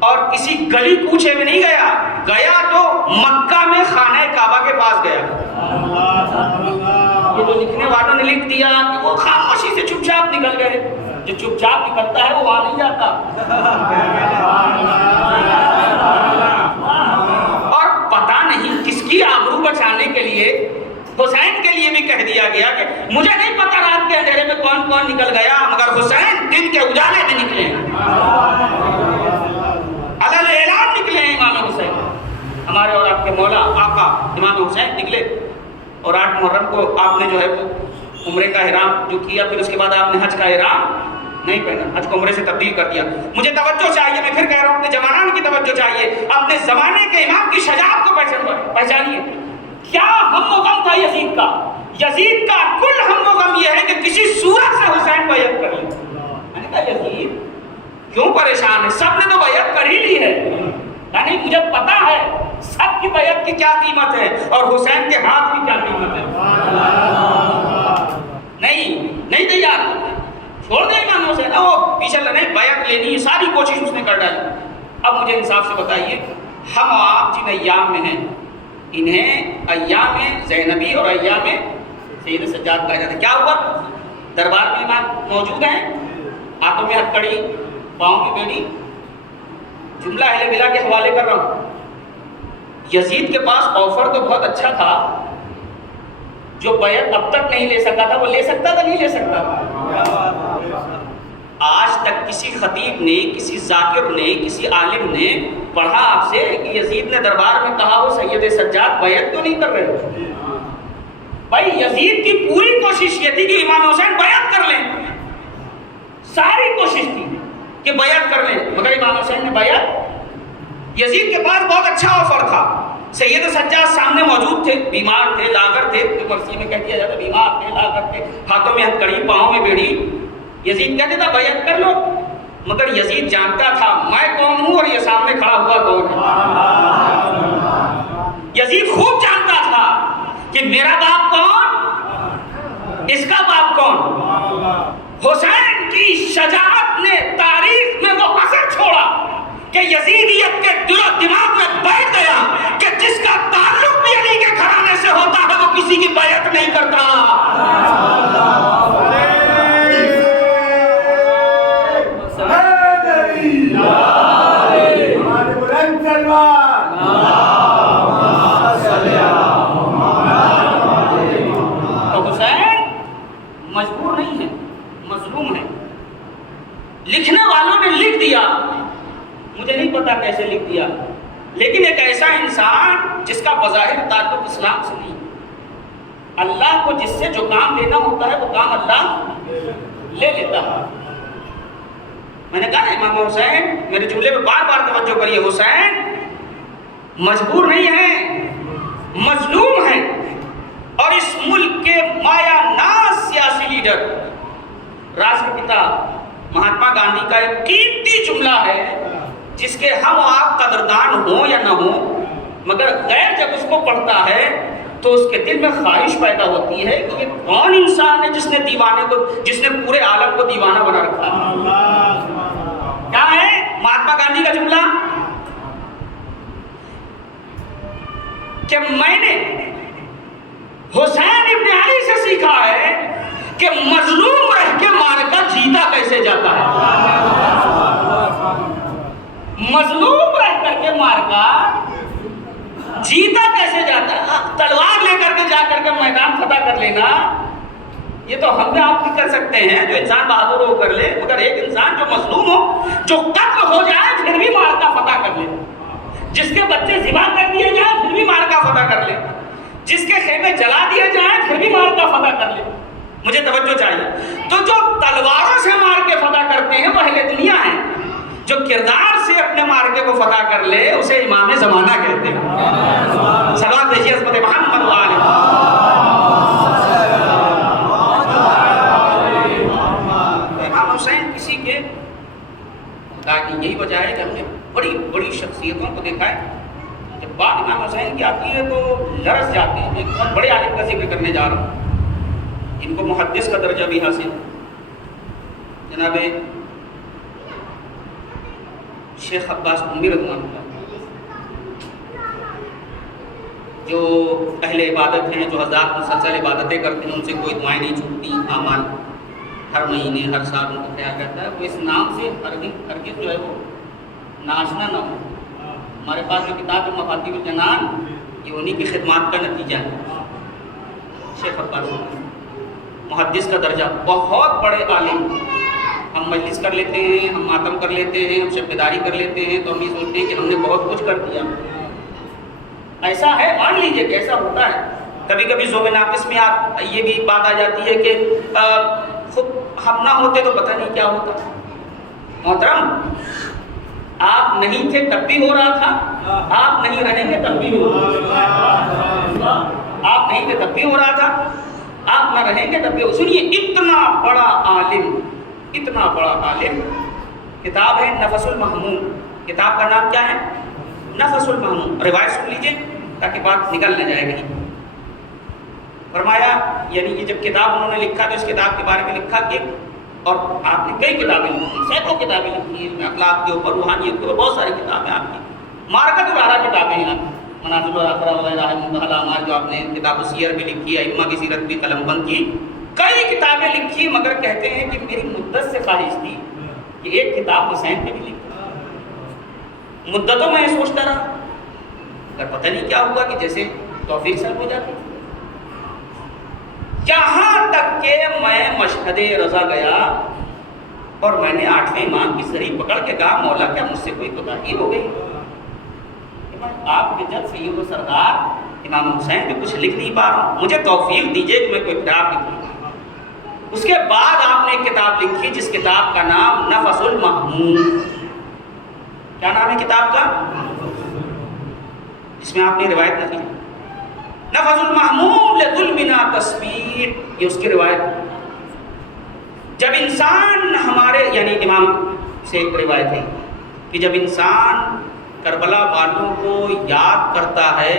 اور کسی گلی کوچے میں نہیں گیا تو مکہ میں خانہ کعبہ کے پاس گیا۔ یہ جو لکھنے والوں نے لکھ دیا کہ وہ خاموشی سے چپ چاپ نکل گئے، جو چپ چاپ نکلتا ہے وہ وہاں نہیں جاتا۔ اور پتہ نہیں کس کی آبرو بچانے کے لیے حسین کے لیے بھی کہہ دیا گیا کہ مجھے نہیں پتا رات کے اندھیرے میں کون کون نکل گیا، مگر حسین دن کے اجالے میں نکلے، علل اعلان نکلے ہیں امام حسین۔ ہمارے اور آپ کے مولا آقا امام حسین نکلے اور 8 محرم کو آپ نے جو ہے وہ عمرے کا احرام جو کیا، پھر اس کے بعد آپ نے حج کا احرام نہیں پہنا، حج کو عمرے سے تبدیل کر دیا۔ مجھے توجہ چاہیے، میں پھر کہہ رہا ہوں اپنے جوانان کی توجہ چاہیے، اپنے زمانے کے امام کی شجاعت کو پہچانیے۔ کیا ہم و غم تھا یزید کا؟ یزید کا کل ہم و غم یہ ہے کہ کسی صورت سے حسین بیعت کر لے۔ میں نے کہا یزید کیوں پریشان ہے؟ سب نے تو بیعت کر ہی لی ہے۔ یعنی مجھے پتا ہے سب کی بیعت کی کیا قیمت ہے اور حسین کے ہاتھ کی کیا قیمت ہے۔ نہیں تیار، چھوڑ دیں امام حسین، وہ پیچھے نہیں، بیعت لینی ہے، ساری کوشش اس نے کر ڈالی۔ اب مجھے انصاف سے بتائیے، ہم آپ جن ایام میں ہیں انہیں ایام زینبی اور ایام سید سجاد کہا جاتا ہے۔ کیا ہوا؟ دربار میں امام موجود ہیں، ہاتھوں میں ہتھکڑی، پاؤں میں بیڑی، جملہ اہل بلا کے حوالے کر رہا ہوں۔ یزید کے پاس آفر تو بہت اچھا تھا، جو بیعت اب تک نہیں لے سکا تھا وہ لے سکتا تھا، نہیں لے سکتا تھا؟ آج تک کسی خطیب نے، کسی ذاکر نے، کسی عالم نے پڑھا آپ سے کہ یزید نے دربار میں کہا وہ سید سجاد بیعت کیوں نہیں کر رہے؟ بھائی یزید کی پوری کوشش یہ تھی کہ امام حسین بیعت کر لیں، ساری کوشش تھی کہ بیعت کر لیں، مگر امام حسین نے بیعت، یزید کے پاس بہت اچھا آفر تھا، سید سجاد سامنے موجود تھے، بیمار تھے، لاغر تھے، مرسی میں کہہ دیا جاتا بیمار تھے، لاغر تھے، ہاتھوں میں ہتھکڑی، پاؤں میں بیڑی، یزید کہتے تھا بیعت کر لو، مگر یزید جانتا تھا میں کون ہوں اور یہ سامنے کھڑا ہوا کون ہے۔ یزید خوب جانتا تھا کہ میرا باپ کون، اس کا باپ کون۔ حسین کی شجاعت نے تاریخ میں وہ اثر چھوڑا کہ یزیدیت کے دل و دماغ میں بیٹھ گیا کہ جس کا تعلق بھی علی کے گھرانے سے ہوتا ہے وہ کسی کی بیعت نہیں کرتا۔ تو حسین مجبور نہیں ہے، مظلوم ہے۔ لکھنے والوں نے لکھ دیا، مجھے نہیں پتا کیسے لکھ دیا، لیکن ایک ایسا انسان جس کا بظاہر تعلق اسلام سے نہیں، اللہ کو جس سے جو کام لینا ہوتا ہے وہ کام اللہ لے لیتا ہے۔ میں نے کہا نا امام حسین، میرے جملے میں بار بار توجہ کریے، حسین مجبور نہیں ہے، مظلوم ہے۔ اور اس ملک کے مایا ناز سیاسی لیڈر، راشٹر پتا مہاتما گاندھی کا ایک قیمتی جملہ ہے جس کے ہم آپ قدردان ہوں یا نہ ہوں، مگر غیر جب اس کو پڑھتا ہے تو اس کے دل میں خواہش پیدا ہوتی ہے کہ یہ کون انسان ہے جس نے پورے عالم کو دیوانہ بنا رکھا ہے۔ کیا ہے مہاتما گاندھی کا جملہ؟ کہ میں نے حسین ابن علی سے سیکھا ہے کہ مظلوم رہ کے معرکہ جیتا کیسے جاتا ہے، مظلوم رہ کر کے معرکہ جیتا کیسے جاتا ہے۔ تلوار لے کر کے جا کر کے میدان فتح کر لینا یہ تو ہم نے آپ بھی کر سکتے ہیں، جو انسان بہادر ہو کر لے، مگر ایک انسان جو مظلوم ہو، جو قتل ہو جائے پھر بھی معرکہ فتح کر لے، جس کے بچے ذبح کر دیے جائیں پھر بھی معرکہ فتح کر لے، جس کے خیمے جلا دیے جائیں پھر بھی معرکہ فتح کر لے۔ مجھے توجہ چاہیے۔ تو جو تلواروں سے مار کے فتح کرتے ہیں وہ اہل دنیا ہیں، جو کردار سے اپنے مارکے کو فتح کر لے اسے امام زمانہ کہتے ہیں۔ صلوات بھیجیے عظمت محمد وآلہ۔ امام حسین کسی کے خدا کی یہی وجہ ہے کہ ہم نے بڑی بڑی شخصیتوں کو دیکھا ہے، جب بات امام حسین کی آتی ہے تو لرز جاتے ہیں۔ ایک بہت بڑے عالم کا ذکر کرنے جا رہا ہوں، ان کو محدث کا درجہ بھی حاصل، جناب شیخ عباس قمی رضوان اللہ، جو اہل عبادت ہیں، جو حضرات مسلسل عبادتیں کرتے ہیں، ان سے کوئی دعائیں نہیں چھوٹتی، اعمال ہر مہینے ہر سال ان کو کیا کرتا ہے، وہ اس نام سے ہرگز جو ہے وہ ناشنا نہ ہو۔ ہمارے پاس جو کتاب ہے مفاتیح الجنان، یہ انہی کی خدمات کا نتیجہ ہے۔ شیخ عباس محدث کا درجہ، بہت بڑے عالم، ہم مجلس کر لیتے ہیں، ہم ماتم کر لیتے ہیں، ہم شب بیداری کر لیتے ہیں تو ہم یہ سوچتے ہیں کہ ہم نے بہت کچھ کر دیا۔ ایسا ہے، مان لیجئے کہ ایسا ہوتا ہے، کبھی کبھی ذوق ناقص میں یہ بھی بات آ جاتی ہے کہ خود ہم نہ ہوتے تو پتہ نہیں کیا ہوتا. محترم آپ نہیں تھے تب بھی ہو رہا تھا, آپ نہیں رہیں گے تب بھی ہو رہا تھا, آپ نہیں تھے تب بھی ہو رہا تھا, آپ نہ رہیں گے تب بھی. سنیے, اتنا بڑا عالم, اتنا بڑا عالم, کتاب ہے نفس المحموم. کتاب کا نام کیا ہے؟ نفس المحموم. روایت سن لیجئے تاکہ بات نکل نہ جائے گی. فرمایا, یعنی یہ جب کتاب انہوں نے لکھا تو اس کتاب کے بارے میں لکھا کہ, اور آپ نے کئی کتابیں لکھی, سینکڑوں کتابیں لکھی ہیں اخلاق کے اوپر, روحانیت کے اوپر, بہت ساری کتابیں آپ کی, مارکت الارا کتابیں ہیں, منازل الاخرہ وغیرہ ہے, منتہی الاعمال جو آپ نے کتاب السیر بھی لکھی ہے, ائمہ کی سیرت بھی قلم بند کی, کئی کتابیں لکھی, مگر کہتے ہیں کہ میری مدت سے خواہش تھی کہ ایک کتاب حسین پہ بھی لکھی. مدتوں میں یہ سوچتا رہا, اگر پتہ نہیں کیا ہوا کہ جیسے توفیق سلب ہو جاتی. یہاں تک کہ میں مشہد رضا گیا اور میں نے 8ویں امام کی سری پکڑ کے کہا, مولا کیا مجھ سے کوئی کوتاہی ہو گئی؟ آپ کے جب سید و سردار امام حسین پہ کچھ لکھ نہیں پا رہا ہوں, مجھے توفیق دیجیے کہ میں کوئی کتاب لکھوں. اس کے بعد آپ نے ایک کتاب لکھی جس کتاب کا نام نفس المحموم. کیا نام ہے کتاب کا؟ جس میں آپ نے روایت لکھی نفس المحموم لظلمنا تصویر, یہ اس کی روایت. جب انسان ہمارے, یعنی امام سے ایک روایت ہے کہ جب انسان کربلا والوں کو یاد کرتا ہے,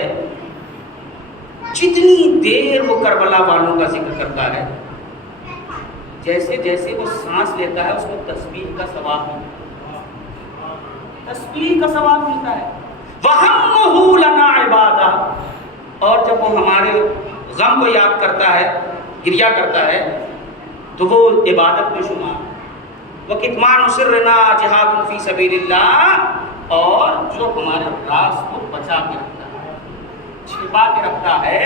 جتنی دیر وہ کربلا والوں کا ذکر کرتا ہے, جیسے جیسے وہ سانس لیتا ہے اس کو تسبیح کا ثواب ملتا ہے, تسبیح کا ثواب ملتا ہے. وَهَمُّهُ لَنَا عِبَادَةٌ, اور جب وہ ہمارے غم کو یاد کرتا ہے, گریہ کرتا ہے, تو وہ عبادت میں شمار. وَكِتْمَانُ سِرِّنَا جِهَادٌ فِي سَبِيلِ اللَّهِ, اور جو ہمارے راز کو بچا کے رکھتا ہے, چھپا کے رکھتا ہے,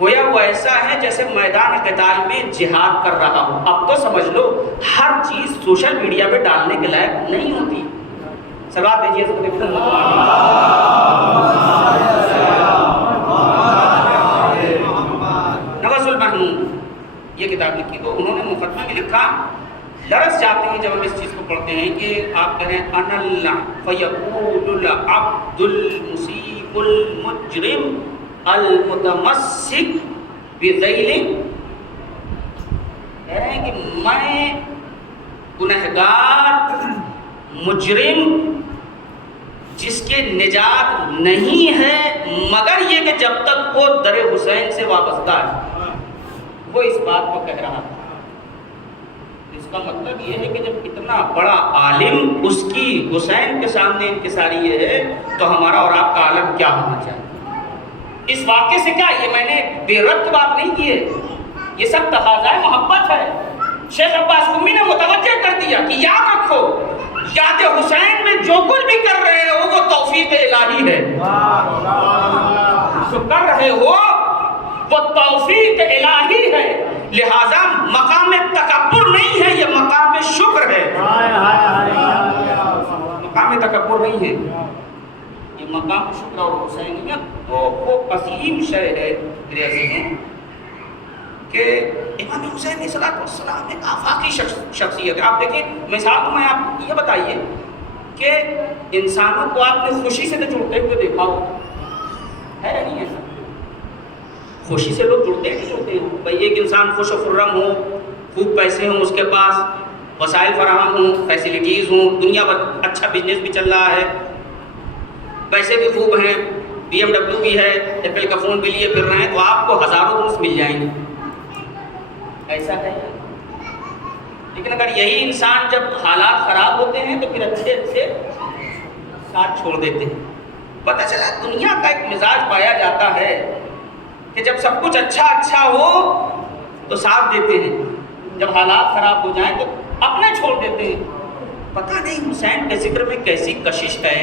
گویا وہ ایسا ہے جیسے میدان قتال میں جہاد کر رہا ہو. اب تو سمجھ لو ہر چیز سوشل میڈیا پہ ڈالنے کے لائق نہیں ہوتی. سلوات دیجیے اس کو. نفس المحموم یہ کتاب لکھی, تو انہوں نے مقدمہ میں لکھا, لرز جاتے ہیں جب ہم اس چیز کو پڑھتے ہیں کہ آپ کہہ رہے ہیں ان اللہ فیقول العبد المصیب المجرم المتمسک بذیل, کہہ رہے ہیں کہ میں گنہگار مجرم جس کے نجات نہیں ہے مگر یہ کہ جب تک وہ در حسین سے وابستہ ہے, وہ اس بات کو کہہ رہا تھا. اس کا مطلب یہ ہے کہ جب اتنا بڑا عالم اس کی حسین کے سامنے انکساری ہے, تو ہمارا اور آپ کا عالم کیا ہونا چاہیے. اس واقعے سے کیا, یہ میں نے بے ربط بات نہیں کی ہے, یہ سب تقاضۂ محبت ہے. شیخ عباس قمی نے متوجہ کر دیا کہ یاد رکھو, یاد حسین میں جو کچھ بھی کر رہے ہو وہ توفیق الہی ہے. جو کر رہے ہو وہ توفیق الہی ہے, لہذا مقام تکبر نہیں ہے, یہ مقام شکر ہے. مقام تکبر نہیں ہے, یہ مقام شکر اور حسینیت تو وہ عظیم شے ہے میرے عزیزوں کہ امام حسین علیہ السلام ایک آفاقی شخصیت ہے. آپ دیکھیں مثال تو میں آپ یہ بتائیے کہ انسانوں کو آپ نے خوشی سے تو جڑتے ہوئے دیکھا ہو, ہے یا نہیں ایسا؟ خوشی سے لوگ جڑتے ہیں بھائی. ایک انسان خوش و خرم ہو, خوب پیسے ہوں اس کے پاس, وسائل فراہم ہوں, فیسلٹیز ہوں, دنیا پر اچھا بزنس بھی چل رہا ہے, پیسے بھی خوب ہیں, BMW بھی ہے, ایپل کا فون بھی لیے پھر رہے ہیں, تو آپ کو ہزاروں دوست مل جائیں گے. ایسا ہے. لیکن اگر یہی انسان جب حالات خراب ہوتے ہیں تو پھر اچھے اچھے ساتھ چھوڑ دیتے ہیں. پتہ چلا دنیا کا ایک مزاج پایا جاتا ہے کہ جب سب کچھ اچھا ہو تو ساتھ دیتے ہیں, جب حالات خراب ہو جائیں تو اپنے چھوڑ دیتے ہیں. پتہ نہیں حسین کے ذکر میں کیسی کشش ہے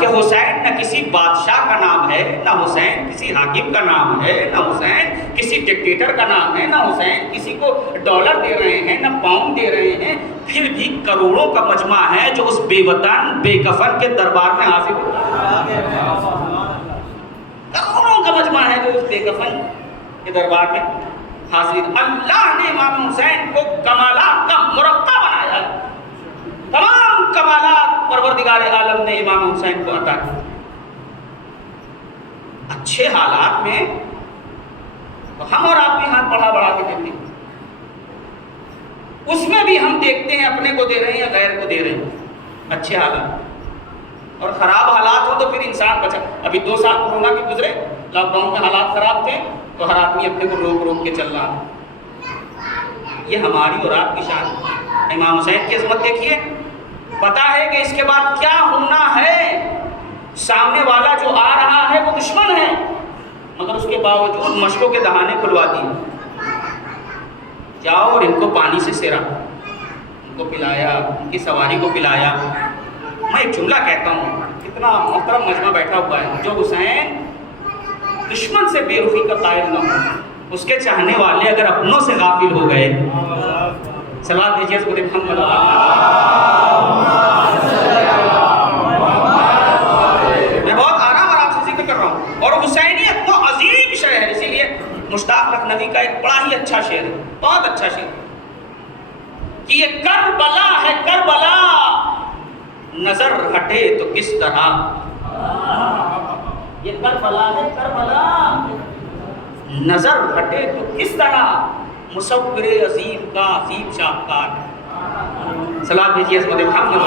کہ حسین نہ کسی بادشاہ کا نام ہے, نہ حسین کسی حاکم کا نام ہے, نہ حسین کسی ڈکٹیٹر کا نام ہے, نہ حسین کسی کو ڈالر دے رہے ہیں, نہ پاؤنڈ دے رہے ہیں, پھر بھی کروڑوں کا مجمع ہے جو اس بے وطن بے کفن کے دربار میں حاضر ہے. کروڑوں کا مجمع ہے جو اس بے کفن کے دربار میں حاضر. اللہ نے امام حسین کو کمالات کا مرقع بنایا. تمام کمالات پروردگار عالم نے امام حسین کو عطا کی. اچھے حالات میں ہم اور آپ بھی ہاتھ بڑھا کے دیتے ہیں, اس میں بھی ہم دیکھتے ہیں اپنے کو دے رہے ہیں یا غیر کو دے رہے ہیں. اچھے حالات اور خراب حالات ہو تو پھر انسان بچا. ابھی 2 سال کورونا کے گزرے, لاک ڈاؤن میں حالات خراب تھے تو ہر آدمی اپنے کو روک کے چل رہا. یہ ہماری اور آپ کی شان. امام حسین کی عظمت دیکھیے, پتا ہے کہ اس کے بعد کیا ہونا ہے. سامنے والا جو آ رہا ہے وہ دشمن ہے, مگر اس کے باوجود مشکوں کے دہانے کھلوا دیے. جاؤ اور ان کو پانی سے سیرا, ان کو پلایا, ان کی سواری کو پلایا. میں ایک جملہ کہتا ہوں, کتنا محترم مجمع بیٹھا ہوا ہے. جو حسین دشمن سے بے رخی کا قائل نہ ہو, اس کے چاہنے والے اگر اپنوں سے غافل ہو گئے, صلوات بھیجیے اس کو محمد. میں بہت آرام آرام سے ذکر کر رہا ہوں. اور حسینیت وہ عظیم شے ہے, اسی لیے مشتاق لکھنوی کا ایک بڑا ہی اچھا شعر ہے, بہت اچھا شعر, کہ یہ کربلا ہے کربلا, نظر ہٹے تو کس طرح. یہ کربلا ہے کربلا, نظر ہٹے تو کس طرح, مصور عظیم کا عظیم شاہکار. صلوات بھیجیے اس مدد محمد.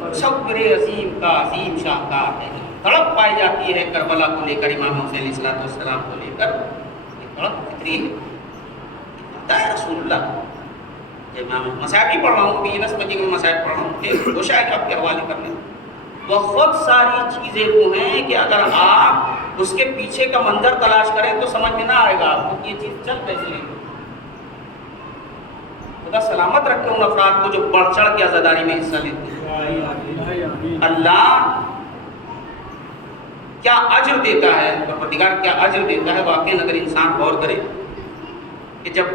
مصور عظیم کا عظیم شاہکار ہے. تڑپ پائی جاتی ہے کربلا کو لے کر, امام حسین علیہ السلام کو لے کر. یہ تڑپ فطری ہے رسول اللہ. مسائل نہیں پڑھ رہا ہوں, یہ نہ سمجھیے کہ میں مسائل پڑھ رہا ہوں, دو شاید آپ کے حوالے کرنے. بہت ساری چیزیں وہ ہیں کہ اگر آپ اس کے پیچھے کا منظر تلاش کریں تو سمجھ میں نہ آئے گا آپ کو کہ یہ چیز چل کیسے ہے. خدا سلامت رکھے ان افراد کو جو بڑھ چڑھ کے عزاداری میں حصہ لیتے ہیں. اللہ کیا اجر دیتا ہے, پروردگار کیا اجر دیتا ہے واقعی اگر انسان غور کرے. کہ جب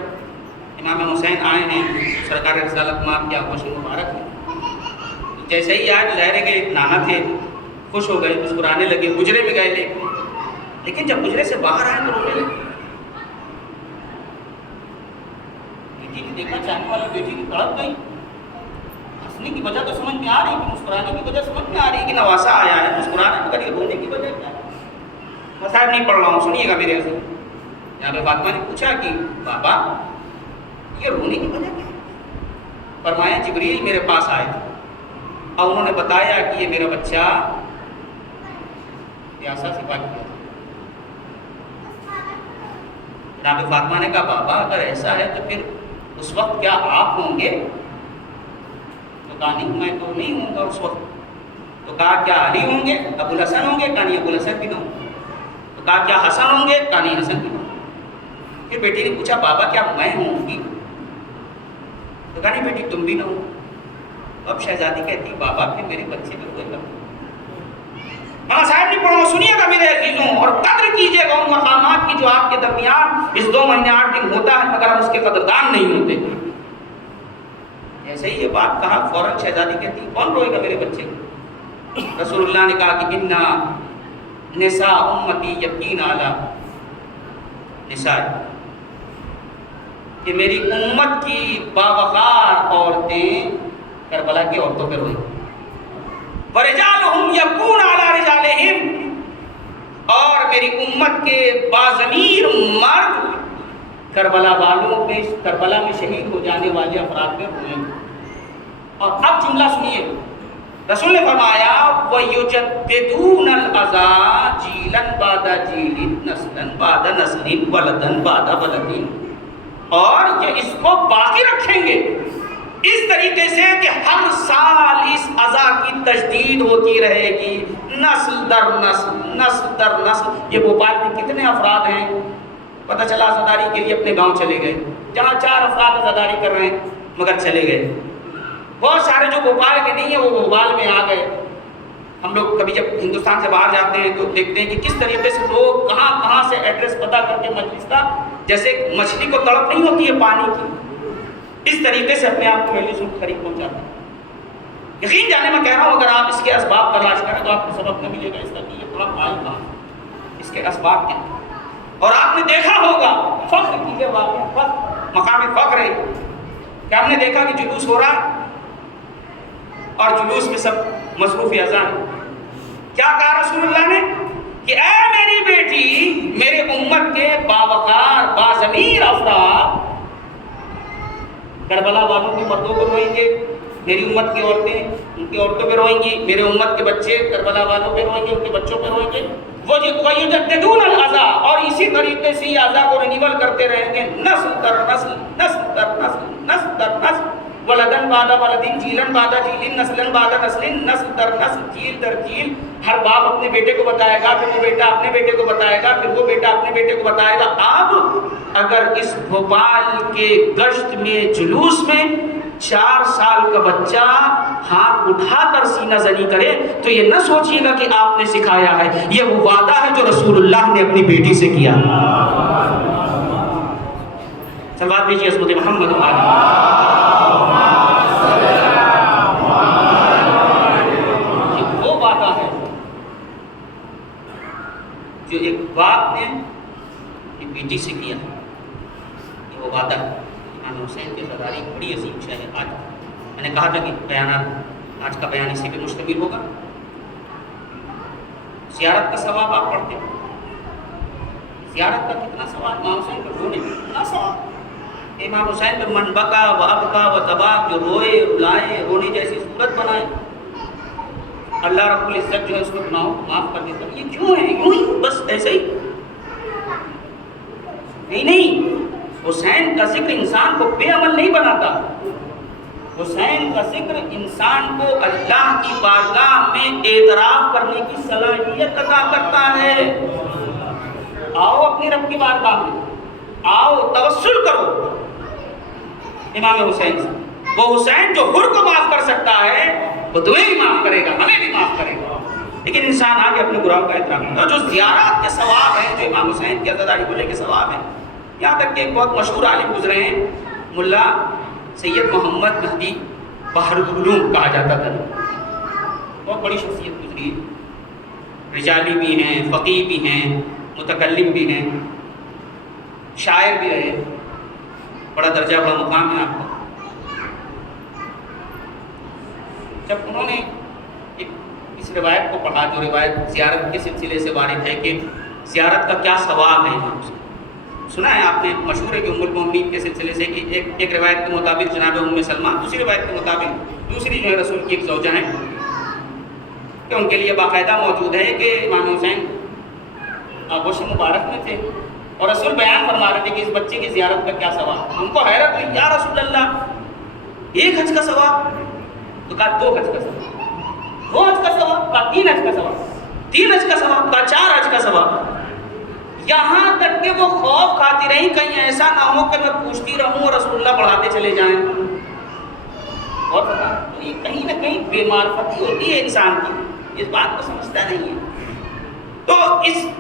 امام حسین آئے ہیں, سرکار رسالت مآب کی آغوش مبارک ہے, جیسے ہی آج لہرے کے نانا تھے, خوش ہو گئے, مسکرانے لگے, حجرے میں گئے. لیکن جب حجرے سے باہر آئے تو رونے لگے. بیٹی نے دیکھا, چاہنے والی بیٹی کی تڑپ گئی. ہنسنے کی وجہ تو سمجھ میں آ رہی ہے, مسکرانے کی وجہ سمجھ میں آ رہی ہے کہ نواسا آیا ہے, مسکرانے کی وجہ, رونے کی وجہ کیا ہے. میں صاحب نہیں پڑھ رہا ہوں, سنیے گا میرے سے. یہاں پہ فاطمہ نے پوچھا کہ بابا یہ رونے کی وجہ کیا ہے. فرمایا جبریل میرے پاس آئے تھے اور انہوں نے بتایا کہ یہ میرا بچہ پیاسا سے پاک کیا. جناب فاطمہ نے کہا بابا اگر ایسا ہے تو پھر اس وقت کیا آپ ہوں گے. تو کہا نہیں میں تو نہیں ہوں گا اس وقت. تو کہا کیا علی ہوں گے, ابو الحسن ہوں گے. کہا نہیں ابو الحسن بھی نہ ہوں. تو کہا کیا حسن ہوں گے. کہا نہیں حسن بھی نہ ہوں. پھر بیٹی نے پوچھا بابا کیا میں ہوں گی. تو کہا نہیں بیٹی تم بھی نہ ہو. اب شہزادی کہتی بابا پھر میرے بچے میں کوئی کم. صاحب نہیں پڑھو, سنیے گا میرے عزیزوں, اور قدر کیجیے گا ان مقامات کی جو آپ کے درمیان اس 2 مہینے 8 دن ہوتا ہے مگر ہم اس کے قدردان نہیں ہوتے. ایسے ہی یہ بات کہا, فوراً شہزادی کہتی کون روئے گا میرے بچے کو. رسول اللہ نے کہا کہ انا نساء امتی یبکین علی نساء, کہ میری امت کی باوقار عورتیں کربلا کی عورتوں پہ روئی. وَرِجَالُهُمْ يَبْكُونَ عَلَى رِجَالِهِمْ, اور میری امت کے باضمیر مرد کربلا والوں پہ, کربلا میں شہید ہو جانے والے افراد پہ روئیں. اور اب جملہ سنیے, رسول نے فرمایا وَيُجَدِّدُونَ الْعَزَا جِيلًا بَعْدَ جِيلٍ نَسْلًا بَعْدَ نَسْلٍ وَلَدًا بَعْدَ وَلَدٍ, اور یہ اس کو باقی رکھیں گے اس طریقے سے کہ ہر سال اس عزا کی تجدید ہوتی رہے گی, نسل در نسل, نسل در نسل. یہ بھوپال میں کتنے افراد ہیں, پتہ چلا عزاداری کے لیے اپنے گاؤں چلے گئے, جہاں 4 افراد عزاداری کر رہے ہیں مگر چلے گئے. بہت سارے جو بھوپال کے نہیں ہیں وہ بھوپال میں آ گئے. ہم لوگ کبھی جب ہندوستان سے باہر جاتے ہیں تو دیکھتے ہیں کہ کس طریقے سے لوگ کہاں سے ایڈریس پتہ کر کے مجلس کا, جیسے مچھلی کو تڑپ نہیں ہوتی ہے پانی کی, اس طریقے سے اپنے آپ کو ویلی سن قریب پہنچاتے ہیں. یقین جانے میں کہہ رہا ہوں، اگر آپ اس کے اسباب تلاش کریں تو آپ کو سبق نہ ملے گا اس کا کہ یہ تھوڑا مال کہاں، اس کے اسباب کیا. اور آپ نے دیکھا ہوگا، فخر کیجیے، واقعی مقام فخر ہے کہ ہم نے دیکھا کہ جلوس ہو رہا ہے اور جلوس میں سب مصروف اذان. کیا کہا رسول اللہ نے کہ اے میری بیٹی، میرے امت کے باوقار باضمیر افراد کربلا والوں کے مردوں کو روئیں گے، میری امت کی عورتیں ان کی عورتوں پہ روئیں گی، میرے امت کے بچے کربلا والوں پہ روئیں گے، ان کے بچوں پہ روئیں گے. وہ یجددون العزا، اور اسی طریقے سے یہ عزا کو رینیول کرتے رہیں گے، نسل در نسل، نسل در نسل، نسل در نسل، ولدن بعد ولدن، جیلن بعد جیلن، نسلن بعد نسلن، نسل در نسل، جیل در جیل. ہر باپ اپنے بیٹے کو بتائے گا، پھر وہ بیٹا اپنے بیٹے کو بتائے گا، پھر وہ بیٹا اپنے بیٹے کو بتائے گا. اب اگر اس بھوپال کے گشت میں جلوس میں 4 سال کا بچہ ہاتھ اٹھا کر سینہ زنی کرے تو یہ نہ سوچیے گا کہ آپ نے سکھایا ہے، یہ وہ وعدہ ہے جو رسول اللہ نے اپنی بیٹی سے کیا. صلوات بھیجیے عظمت محمد یہ وہ وعدہ ہے جو ایک باپ نے اپنی بیٹی سے کیا. یہ وہ وعدہ ہے. امام حسین کی زاداری بڑی عظیم شے ہے. آج میں نے کہا تھا کہ بیانات آج کا بیان اسی پہ مشتمل ہوگا. زیارت کا ثواب آپ پڑھتے ہیں، زیارت کا کتنا ثواب امام حسین پر رونے کتنا ثواب. امام حسین پر من بکا و ابکا و تبا، جو روئے رلائے، رونے جیسی صورت بنائے، اللہ رب العزت جو ہے اس کو گناہوں کو معاف کر دیتا. یہ کیوں ہے؟ یوں ہی بس ایسے ہی نہیں. حسین کا ذکر انسان کو بے عمل نہیں بناتا. حسین کا ذکر انسان کو اللہ کی بارگاہ میں اعتراف کرنے کی صلاحیت عطا کرتا ہے. آؤ اپنی رب کی بارگاہ میں، آؤ توسل کرو امام حسین سے. وہ حسین جو حر کو معاف کر سکتا ہے وہ تمہیں بھی معاف کرے گا، ہمیں بھی معاف کرے گا. لیکن انسان آگے اپنے گناہوں کا اعتراف کرتا ہے. جو زیارات کے ثواب ہیں، جو امام حسین کی عزاداری کو لے کے ثواب ہیں، یہاں تک کہ ایک بہت مشہور عالم گزرے ہیں، ملا سید محمد مہدی بحر العلوم کہا جاتا تھا. بہت بڑی شخصیت گزری، رجالی بھی ہیں، فقیہ بھی ہیں، متکلم بھی ہیں، شاعر بھی رہے. بڑا درجہ، بڑا مقام ہے آپ کا. جب انہوں نے اس روایت کو پڑھا، جو روایت زیارت کے سلسلے سے وارد ہے کہ زیارت کا کیا ثواب ہے، سنا ہے آپ نے، مشہور ہے کہ ام المؤمنین کے سلسلے سے کہ ایک روایت کے مطابق جناب ام سلمہ، دوسری روایت کے مطابق دوسری جو ہے رسول کی ایک زوجہ ہیں کہ ان کے لیے باقاعدہ موجود ہے کہ امام حسین آغوش مبارک میں تھے اور رسول بیان فرما رہے تھے کہ اس بچے کی زیارت کا کیا ثواب. ان کو حیرت ہوئی، یا رسول اللہ 1 حج کا ثواب؟ تو کہا 2 حج کا ثواب. 2 حج کا ثواب؟ کہا 3 حج کا ثواب. 3 حج کا ثواب؟ کہا 4 حج کا ثواب. یہاں تک کہ وہ خوف کھاتی رہی کہیں ایسا نہ ہو کہ میں پوچھتی رہوں اور رسول اللہ پڑھاتے چلے جائیں. اور کہیں نہ کہیں بے معرفتی ہوتی ہے انسان کی، اس بات کو سمجھتا نہیں ہے. تو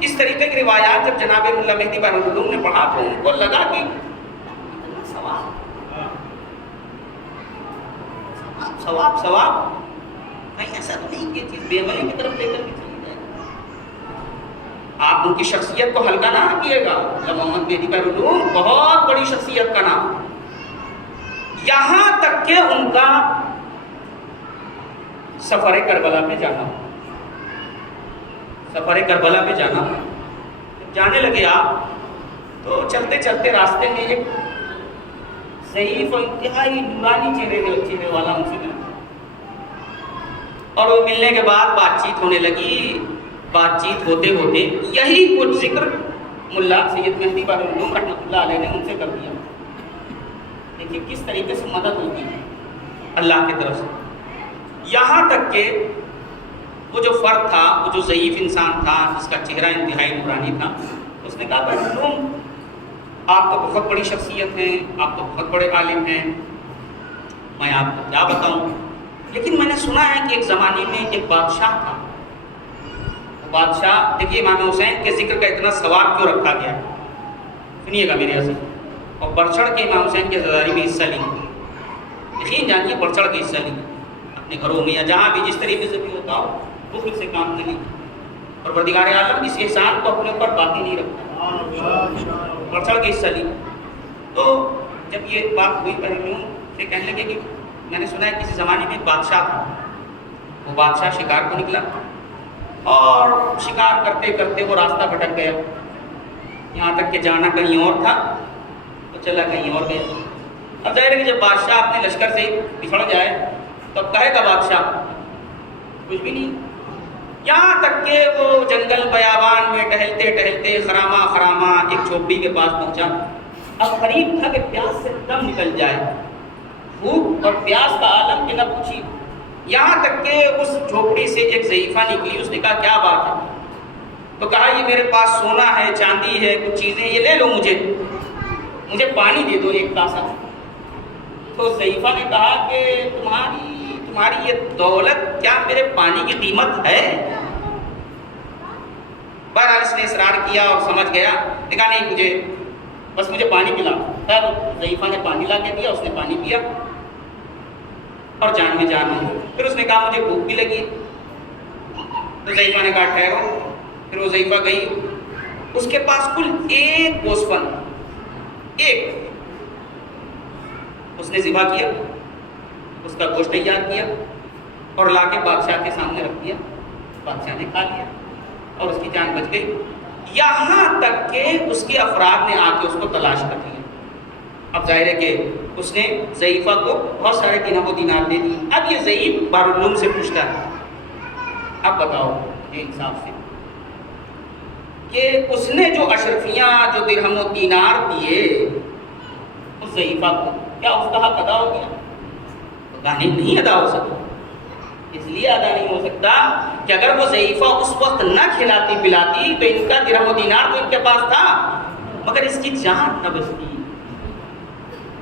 اس طریقے کی روایات جب جناب ملا مہدی بحر العلوم نے پڑھا تو ان کو لگا کہ ثواب کہیں ایسا تو نہیں کہ چیز بے عملی کی طرف لے کر کے چلی جائے. آپ ان کی شخصیت کو ہلکا نہ کیے گا. محمد مہدی بحر العلوم بہت بڑی شخصیت کا نام، یہاں تک کہ ان کا سفر کربلا پہ جانا، سفر کربلا پہ جانا. جانے لگے آپ تو چلتے چلتے راستے میں ایک ضعیف اور انتہائی نورانی چہرے والا ان سے ملا اور وہ ملنے کے بعد بات چیت ہونے لگی. بات چیت ہوتے ہوتے یہی کچھ ذکر ملا سید مہدی بحر العلوم رحمۃ اللہ علیہ نے ان سے کر دیا. دیکھیے کس طریقے سے مدد ہوتی ہے اللہ کی طرف سے. یہاں تک کہ وہ جو فرد تھا، وہ جو ضعیف انسان تھا جس کا چہرہ انتہائی نورانی تھا، اس نے کہا بحر العلوم آپ تو بہت بڑی شخصیت ہیں، آپ تو بہت بڑے عالم ہیں، میں آپ کو کیا بتاؤں، لیکن میں نے سنا ہے کہ ایک زمانے میں ایک بادشاہ تھا. بادشاہ، دیکھیے امام حسین کے ذکر کا اتنا ثواب کیوں رکھا گیا، سنیے گا میرے عزیز، اور بڑھ چڑھ کے امام حسین کی عزاداری میں حصہ لی. یقین جانیے بڑھ چڑھ کے حصہ لی. اپنے گھروں میں یا جہاں بھی جس طریقے سے بھی ہوتا ہو بخل سے کام نہ لیجیے، اور پروردگار عالم اس احسان کو اپنے اوپر باقی نہیں رکھتا، بڑھ چڑھ کے حصہ لیجیے۔ تو جب یہ بات ہوئی پہلوؤں سے کہنے لگے کہ میں نے سنا ہے کسی زمانے میں ایک بادشاہ تھا، وہ بادشاہ شکار کو نکلا اور شکار کرتے کرتے وہ راستہ بھٹک گیا، یہاں تک کہ جانا کہیں اور تھا تو چلا کہیں اور گیا۔ اب ظاہر ہے کہ جب بادشاہ اپنے لشکر سے بچھڑ جائے تو اب کہے گا بادشاہ کچھ بھی نہیں، یہاں تک کہ وہ جنگل بیابان میں ٹہلتے ٹہلتے خراما خراما ایک جھوپڑی کے پاس پہنچا۔ اب قریب تھا کہ پیاس سے دم نکل جائے، بھوک اور پیاس کا عالم کہ نہ پوچھی، یہاں تک کہ اس جھوپڑی سے ایک ضعیفہ نکلی۔ اس نے کہا کیا بات ہے؟ تو کہا یہ میرے پاس سونا ہے، چاندی ہے، کچھ چیزیں، یہ لے لو، مجھے پانی دے دو ایک کاسا۔ تو ضعیفہ نے کہا کہ تمہاری یہ دولت کیا میرے پانی کی قیمت ہے؟ بہرحال اس نے اصرار کیا اور سمجھ گیا، کہا نہیں مجھے پانی پلا۔ خیر ضعیفہ نے پانی لا کے دیا، اس نے پانی پیا اور جان میں جان نہیں۔ پھر اس نے کہا مجھے بھوک بھی لگی، تو ضعیفہ نے کہا ٹھہرو۔ پھر وہ ضعیفہ گئی، اس کے پاس کل ایک گوسفند، ایک، اس نے ذبح کیا، اس کا گوشت تیار کیا اور لا کے بادشاہ کے سامنے رکھ دیا۔ بادشاہ نے کھا لیا اور اس کی جان بچ گئی، یہاں تک کہ اس کے افراد نے آ کے اس کو تلاش کر لیا۔ اب ظاہر ہے کہ اس نے ضعیفہ کو بہت سارے درہم و دینار دے دیے۔ اب یہ ضعیف بارالعلوم سے پوچھتا ہے اب بتاؤ یہ انصاف سے کہ اس نے جو اشرفیاں جو درہم و دینار دیے اس ضعیفہ کو، کیا اس کا حق ادا ہو گیا؟ تو کہا نہیں ادا ہو سکتا۔ اس لیے ادا نہیں ہو سکتا کہ اگر وہ ضعیفہ اس وقت نہ کھلاتی پلاتی تو ان کا درہم و دینار تو ان کے پاس تھا، مگر اس کی جان نہ بچتی۔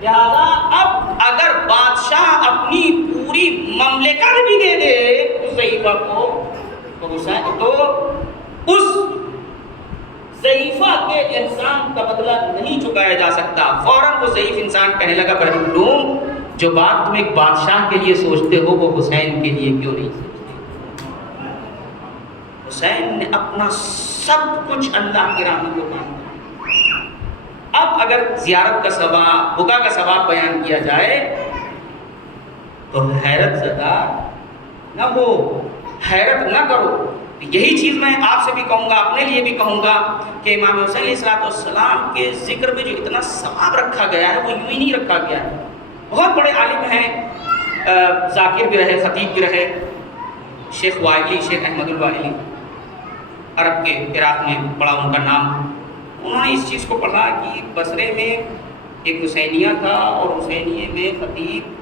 لہذا اب اگر بادشاہ اپنی پوری مملکت بھی دے دے اس ضعیفہ کو تو اس ضعیفہ کے انسان کا بدلہ نہیں چکایا جا سکتا۔ فوراً وہ ضعیف انسان کہنے لگا بہرحال جو بات تم ایک بادشاہ کے لیے سوچتے ہو وہ حسین کے لیے کیوں نہیں سوچتے؟ حسین نے اپنا سب کچھ اللہ کی راہ میں قربان کیا۔ اب اگر زیارت کا ثواب، بکا کا ثواب بیان کیا جائے تو حیرت زدہ نہ ہو، حیرت نہ کرو۔ یہی چیز میں آپ سے بھی کہوں گا، اپنے لیے بھی کہوں گا کہ امام حسین علیہ السلام کے ذکر میں جو اتنا ثواب رکھا گیا ہے وہ یوں ہی نہیں رکھا گیا ہے۔ بہت بڑے عالم ہیں، ذاکر بھی رہے، خطیب بھی رہے، شیخ وائلی، شیخ احمد الوائلی، عرب کے عراق میں پڑھا ان کا نام۔ انہوں نے اس چیز کو پڑھا کہ بصرے میں ایک حسینیہ تھا اور حسینیے میں خطیب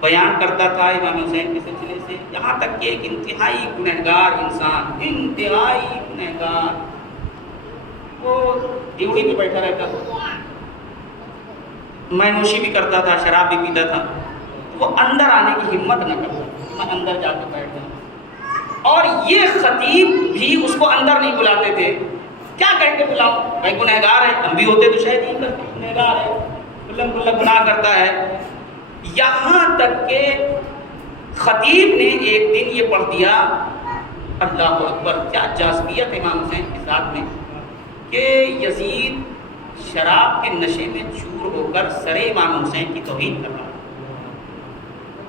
بیان کرتا تھا امام حسین کے سلسلے سے، یہاں تک کہ ایک انتہائی گنہگار انسان، انتہائی گنہگار، وہ ڈیوڑی پہ بیٹھا رہتا تھا، میں نوشی بھی کرتا تھا، شراب بھی پیتا تھا، وہ اندر آنے کی ہمت نہ کرتا، میں اندر جا کے بیٹھ جاؤں، اور یہ خطیب بھی اس کو اندر نہیں بلاتے تھے۔ کیا کہہ کے بلاؤ بھائی گنہگار ہے، ہم بھی ہوتے تو شاید نہیں کرتے، گنہگار ہے، کلم گناہ کرتا ہے۔ یہاں تک کہ خطیب نے ایک دن یہ پڑھ دیا، اللہ اکبر، کیا جاذبیت امام حسین کے ساتھ میں، کہ یزید شراب کے نشے میں چور ہو کر سر امام حسین کی توہین کر رہا،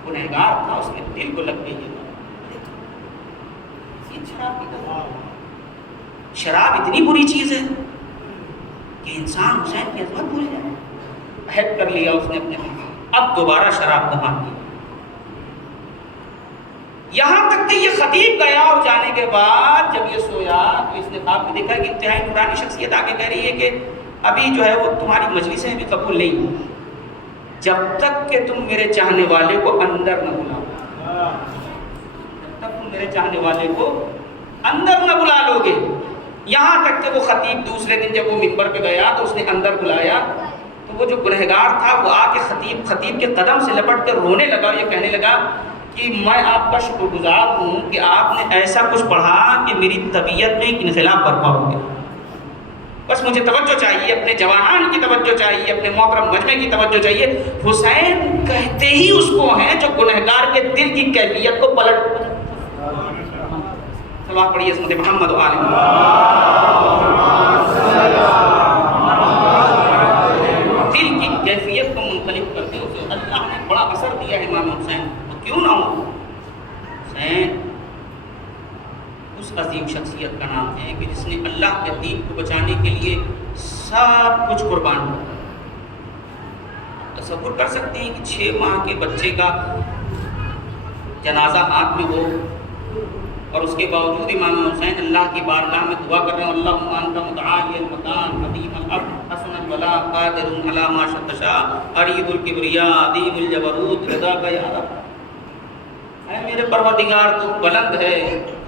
گنہگار تھا، اس کے دل کو لگ گئی یہ شراب اتنی بری چیز ہے کہ انسان حسین کی عظمت بھول جائے۔ عہد کر لیا اس نے اپنے دل، اب دوبارہ شراب کو مان لیا۔ یہاں تک کہ یہ خطیب گیا اور جانے کے بعد جب یہ سویا تو اس نے خواب میں دیکھا کہ انتہائی نورانی شخصیت آگے کہہ رہی ہے کہ ابھی جو ہے وہ تمہاری مجلسیں بھی قبول نہیں جب تک کہ تم میرے چاہنے والے کو اندر نہ بلاؤ، جب تک تم میرے چاہنے والے کو اندر نہ بلا لو گے۔ یہاں تک کہ وہ خطیب دوسرے دن جب وہ منبر پہ گیا تو اس نے اندر بلایا تو وہ جو گنہگار تھا وہ آ کے خطیب کے قدم سے لپٹ کے رونے لگا، یہ کہنے لگا کہ میں آپ کا شکر گزار ہوں کہ آپ نے ایسا کچھ پڑھا کہ میری طبیعت میں ایک انقلاب برپا ہو گیا۔ بس مجھے توجہ چاہیے، اپنے جوانان کی توجہ چاہیے، اپنے محترم مجمع کی توجہ چاہیے۔ حسین کہتے ہی اس کو ہیں جو گنہگار کے دل کی کیفیت کو پلٹ دیں۔ صلوات پڑھیے عظمت محمد و آل دل کی کیفیت کو منقلب کرتے اسے اللہ نے بڑا اثر دیا ہے امام حسین، تو کیوں نہ ہو؟ حسین اس عظیم شخصیت کا نام ہے کہ جس نے اللہ کے دین کو بچانے کے لیے سب کچھ قربان کیا۔ تصور کر سکتے ہیں کہ 6 ماہ کے بچے کا جنازہ ہاتھ میں ہو اور اس کے باوجود امام حسین اللہ کی بارگاہ میں دعا کر رہے ہیں، اللہم انت متعالی المکان قدیم الارض حسن الولا قادر علی ما تشاء عریض الکبریاء عظیم الجبروت رضا کا یا رب، اے میرے پروردگار تو بلند ہے،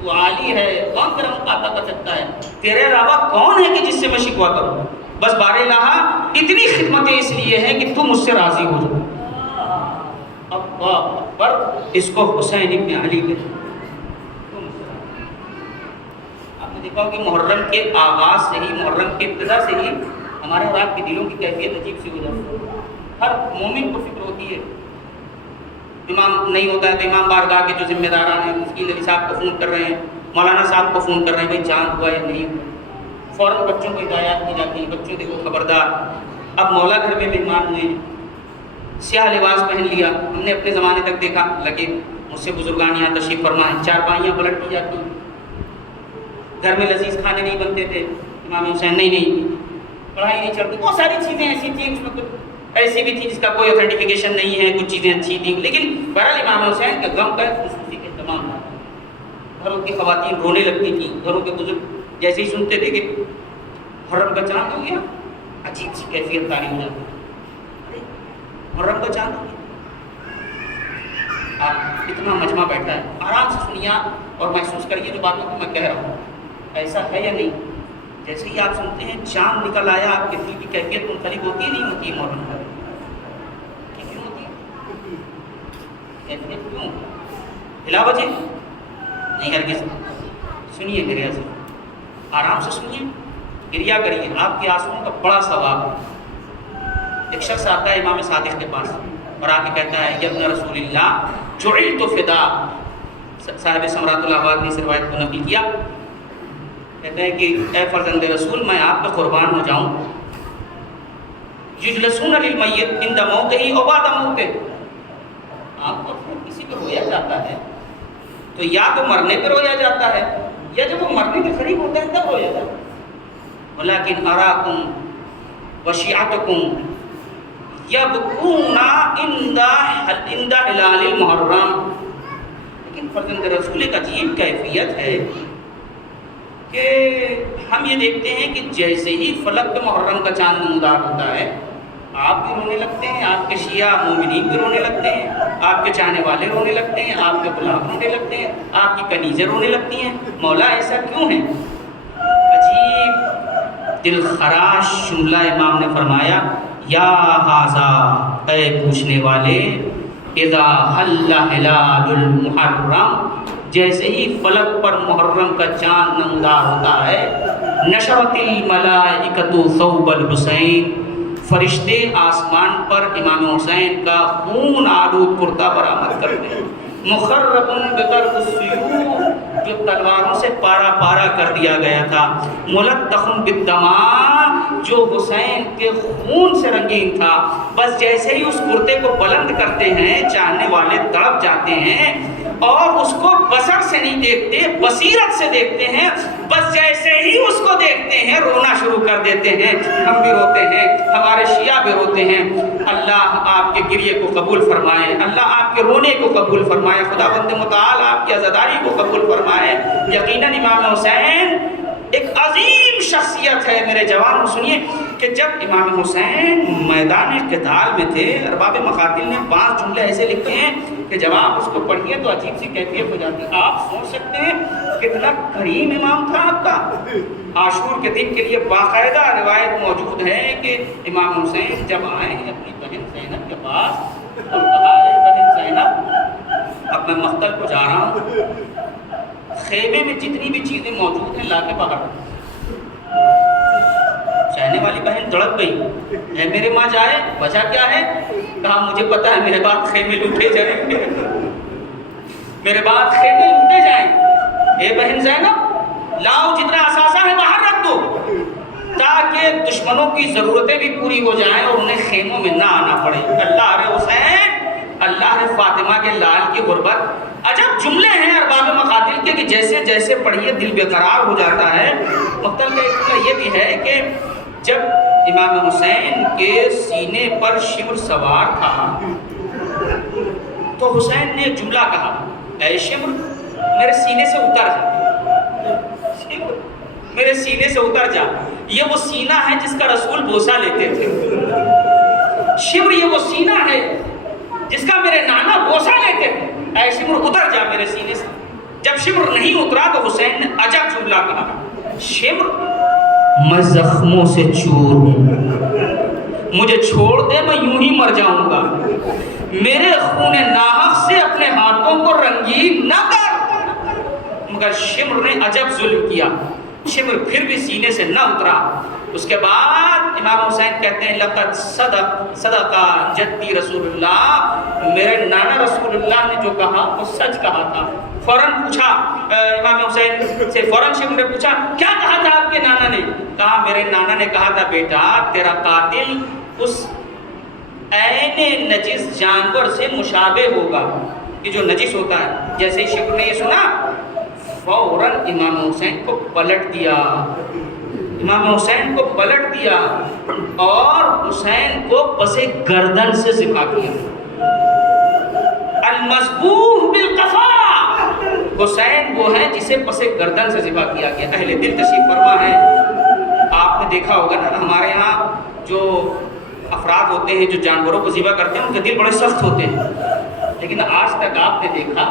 تو عالی ہے، کون تیرا مقابلہ کر سکتا ہے؟ تیرے علاوہ کون ہے کہ جس سے میں شکوہ کروں؟ بس بار الہ اتنی خدمتیں اس لیے ہیں کہ تم مجھ سے راضی ہو جاؤ۔ اللہ اکبر، اس کو حسین ابن علی کے آپ نے دیکھا ہو کہ محرم کے آغاز سے ہی، محرم کے ابتدا سے ہی ہمارے اور آپ کے دلوں کی کیفیت عجیب سی ہو جاتی ہے۔ ہر مومن کو فکر ہوتی ہے، امام نہیں ہوتا ہے تو امام بارگاہ کے جو ذمہ داران ہیں مسکین علی صاحب کو فون کر رہے ہیں، مولانا صاحب کو فون کر رہے ہیں، بھائی چاند ہوا یا نہیں ہوا، فوراً بچوں کو ہدایات کی جاتی ہے، بچوں دیکھو خبردار۔ اب مولا گھر میں مہمان ہوئے، سیاہ لباس پہن لیا، ہم نے اپنے زمانے تک دیکھا، لگے مجھ سے بزرگان یہاں تشریف فرما ہیں، چارپائیاں پلٹ کی جاتی، گھر میں لذیذ کھانے نہیں بنتے تھے، امام حسین نہیں، پڑھائی نہیں چلتی، بہت ساری چیزیں ایسی تھیں، اس میں کچھ ایسی بھی تھی جس کا کوئی اوتھینٹیفیکیشن نہیں ہے، کچھ چیزیں اچھی تھیں، لیکن بہرحال امام حسین کے غم کا خصوصی اہتمام تھا۔ گھروں کی خواتین رونے لگتی تھیں، گھروں کے بزرگ جیسے ہی سنتے تھے کہ محرم کا چاند ہو گیا، عجیب سی کیفیت تاری ہو جاتی ہے، محرم کا چاند ہو گیا۔ آپ اتنا مجمع بیٹھا ہے، آرام سے سنیے اور محسوس کریے جو باتوں کو میں کہہ رہا ہوں، ایسا ہے یا نہیں؟ جیسے ہی آپ سنتے ہیں چاند نکل آیا، آپ کے دل کی کیفیت منقلب ہوتی ہے نہیں ہوتی؟ محرم کا کیوں ہوتی ہے؟ کیفیت کیوں؟ ہلا وجہ نہیں، ہرگز۔ سنیے میرے عزیز، آرام سے سنیے، گریا کریے، آپ کے آنسوؤں کا بڑا ثواب ہے۔ ایک شخص آتا ہے امام صادق کے پاس اور آ کے کہتا ہے، یا ابن رسول اللہ جعلت فدا، صاحب سمرات الآباد نے اس روایت کو نقل کیا، کہتے ہیں کہ اے فرزند رسول میں آپ پہ قربان ہو جاؤں، یجلسون للمیت عند موتہ و بعد موتہ، عام طور پر کسی پہ رویا جاتا ہے تو یا تو مرنے پہ رویا جاتا ہے یا جب وہ مرنے کے قریب ہوتا ہے تب رویا جاتا ہے، ولیکن اراکم وشیعتکم یبکون عند ہلال المحرم، لیکن فرزند رسول ایک عجیب کیفیت ہے کہ ہم یہ دیکھتے ہیں کہ جیسے ہی فلک پہ محرم کا چاند نمودار ہوتا ہے آپ بھی رونے لگتے ہیں، آپ کے شیعہ مومنین بھی رونے لگتے ہیں، آپ کے چاہنے والے رونے لگتے ہیں، آپ کے غلام رونے لگتے ہیں، آپ کی کنیزیں رونے لگتی ہیں۔ مولا ایسا کیوں ہے؟ عجیب دل خراش جملہ امام نے فرمایا، یا ھذا، اے پوچھنے والے، اذا حل ہلال المحرم، جیسے ہی فلک پر محرم کا چاند نمودار ہوتا ہے، نشرت الملائکۃ ثوب الحسین، فرشتے آسمان پر امام حسین کا خون آلود کرتا برآمد کرتے ہیں، مخرب بطرف السیوف، جو تلواروں سے پارا پارا کر دیا گیا تھا، ملطخ بالدماء، جو حسین کے خون سے رنگین تھا، بس جیسے ہی اس کرتے کو بلند کرتے ہیں چاہنے والے تڑپ جاتے ہیں اور اس کو بصر سے نہیں دیکھتے، بصیرت سے دیکھتے ہیں، بس جیسے ہی اس کو دیکھتے ہیں رونا شروع کر دیتے ہیں، ہم بھی روتے ہیں، ہمارے شیعہ بھی روتے ہیں۔ اللہ آپ کے گریے کو قبول فرمائے، اللہ آپ کے رونے کو قبول فرمائے، خداوند متعال آپ کی عزاداری کو قبول فرمائے۔ یقیناً امام حسین ایک عظیم شخصیت ہے۔ میرے جوانوں سنیے کہ جب امام حسین میدان قتال میں تھے، ارباب مقاتل نے 5 جملے ایسے لکھے ہیں کہ جب آپ اس کو پڑھیے تو عجیب سی کیفیت ہو جاتی ہے۔ آپ سوچ سکتے ہیں کتنا کریم امام تھا آپ کا۔ عاشور کے دن کے لیے باقاعدہ روایت موجود ہے کہ امام حسین جب آئے اپنی بہن زینب کے پاس اور کہا، اے بہن زینب، اب میں مقتل کو جا رہا ہوں، خیمے میں جتنی بھی چیزیں موجود ہیں لا کے باہر رکھ۔ چاہنے والی بہن تڑپ گئی، اے میرے ماں جائے، وجہ کیا ہے؟ کہا مجھے پتا ہے میرے بعد خیمے لوٹے جائیں گے، میرے بعد خیمے لوٹے جائیں۔ اے بہن زینب، لاؤ جتنا اثاثہ ہے باہر رکھ دو تاکہ دشمنوں کی ضرورتیں بھی پوری ہو جائیں اور انہیں خیموں میں نہ آنا پڑے۔ اللہ رے حسین، اللہ رے فاطمہ کے لال کی غربت۔ عجب جملے ہیں ارباب مقاتل کے کہ جیسے جیسے پڑھیے دل بے قرار ہو جاتا ہے۔ مقتل کا ایک جملہ یہ بھی ہے کہ جب امام حسین کے سینے پر شمر سوار تھا تو حسین نے ایک جملہ کہا، اے شمر میرے سینے سے اتر جا، شمر میرے سینے سے اتر جا۔ یہ وہ سینہ ہے جس کا رسول بوسہ لیتے تھے، شمر یہ وہ سینہ ہے جس کا میرے نانا بوسہ لیتے تھے، اے شمر اتر جا میرے سینے سے۔ جب شمر نہیں اترا تو حسین نے عجب جملہ کہا، شمر میں زخموں سے چور ہوں، مجھے چھوڑ دے میں یوں ہی مر جاؤں گا، میرے خون ناحق سے اپنے ہاتھوں کو رنگین نہ کر۔ مگر شمر نے عجب ظلم کیا، شمر پھر بھی سینے سے نہ اترا۔ اس کے بعد امام حسین کہتے ہیں لقد صدقہ جدی رسول اللہ، میرے نانا رسول اللہ نے جو کہا وہ سچ کہا تھا۔ فوراً پوچھا امام حسین سے، فوراً شمر نے پوچھا کیا کہا تھا آپ کے نانا نے؟ کہا میرے نانا نے کہا تھا بیٹا تیرا قاتل اس عین نجس جانور سے مشابہ ہوگا کہ جو نجس ہوتا ہے۔ جیسے ہی شمر نے یہ سنا فوراً امام حسین کو پلٹ دیا، امام حسین کو پلٹ دیا اور حسین کو پس گردن سے ذبح کیا۔ المذبوح بالقفا، حسین وہ ہے جسے پس گردن سے ذبح کیا گیا۔ اہل دل تشریف فرما ہے، آپ نے دیکھا ہوگا نا ہمارے یہاں جو افراد ہوتے ہیں جو جانوروں کو ذبح کرتے ہیں ان کے دل بڑے سخت ہوتے ہیں، لیکن آج تک آپ نے دیکھا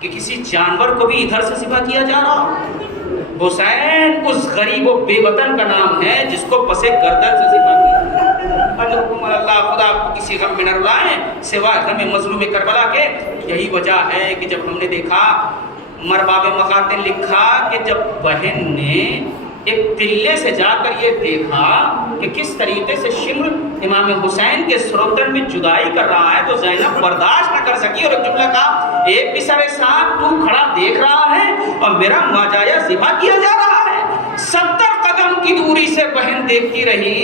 کہ کسی جانور کو بھی ادھر سے ذبح کیا جا رہا؟ حسین اس غریب و بے وطن کا نام ہے جس کو پس گردن سے ذبح کیا۔ اللہ خدا آپ کو کسی غم میں نہ رلائیں سوائے غم مظلوم کربلا کے۔ یہی وجہ ہے کہ جب ہم نے دیکھا مرباب مقاتل لکھا کہ جب بہن نے ایک تلے سے جا کر یہ دیکھا کہ کس طریقے سے شمر امام حسین کے سروتن میں جدائی کر رہا ہے تو زینب برداشت نہ کر سکی اور ایک جملہ کہا، ایک بھی سرے ساتھ تو کھڑا دیکھ رہا ہے اور میرا ماجایا ذبح کیا جا رہا ہے۔ 70 قدم کی دوری سے بہن دیکھتی رہی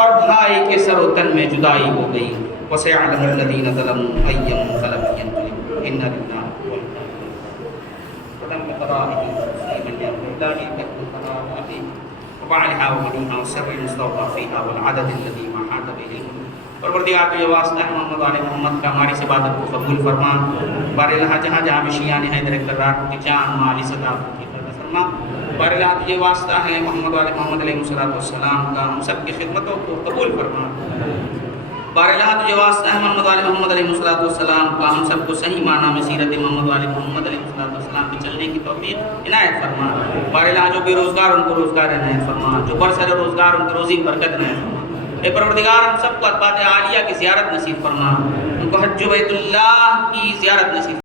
اور بھائی کے سروتن میں جدائی ہو گئی۔ وَسَيَعْلَمُ الَّذِينَ ظَلَمُوا أَيَّ مُنقَلَبٍ يَنقَلِبُونَ إِنَّ لِلَّهِ ولم قضائه من يقول وبعلها وبنيها وسر المستوطى فيها والعدد الذي ما حاط به پروردگار تو یہ واسطہ ہے محمد علی محمد کا ہماری سے عبادت کو قبول فرما، بارہا جہاں جہاں بھی شیعان حیدر کرار کی جان مالی صداق کی قدر فرما۔ بارہا یہ واسطہ ہے محمد علی محمد علیہ السلام کا ہم سب کی خدمتوں کو قبول فرما۔ بارہا تجھے واسطہ ہے محمد علی محمد علیہ السلام کا ہم سب کو صحیح معنی میں سیرت محمد علی محمد علیہ السلام کی چلنے کی توفیق عنایت فرما۔ بارہا جو بے روزگار ان کو روزگار عنایت فرما، جو برسر روزگار ان کی روزی برکت عنایت فرما۔ اے پروردگار ہم سب کو اطباء عالیہ کی زیارت نصیب فرما، ان کو حج بیت اللہ کی زیارت نصیب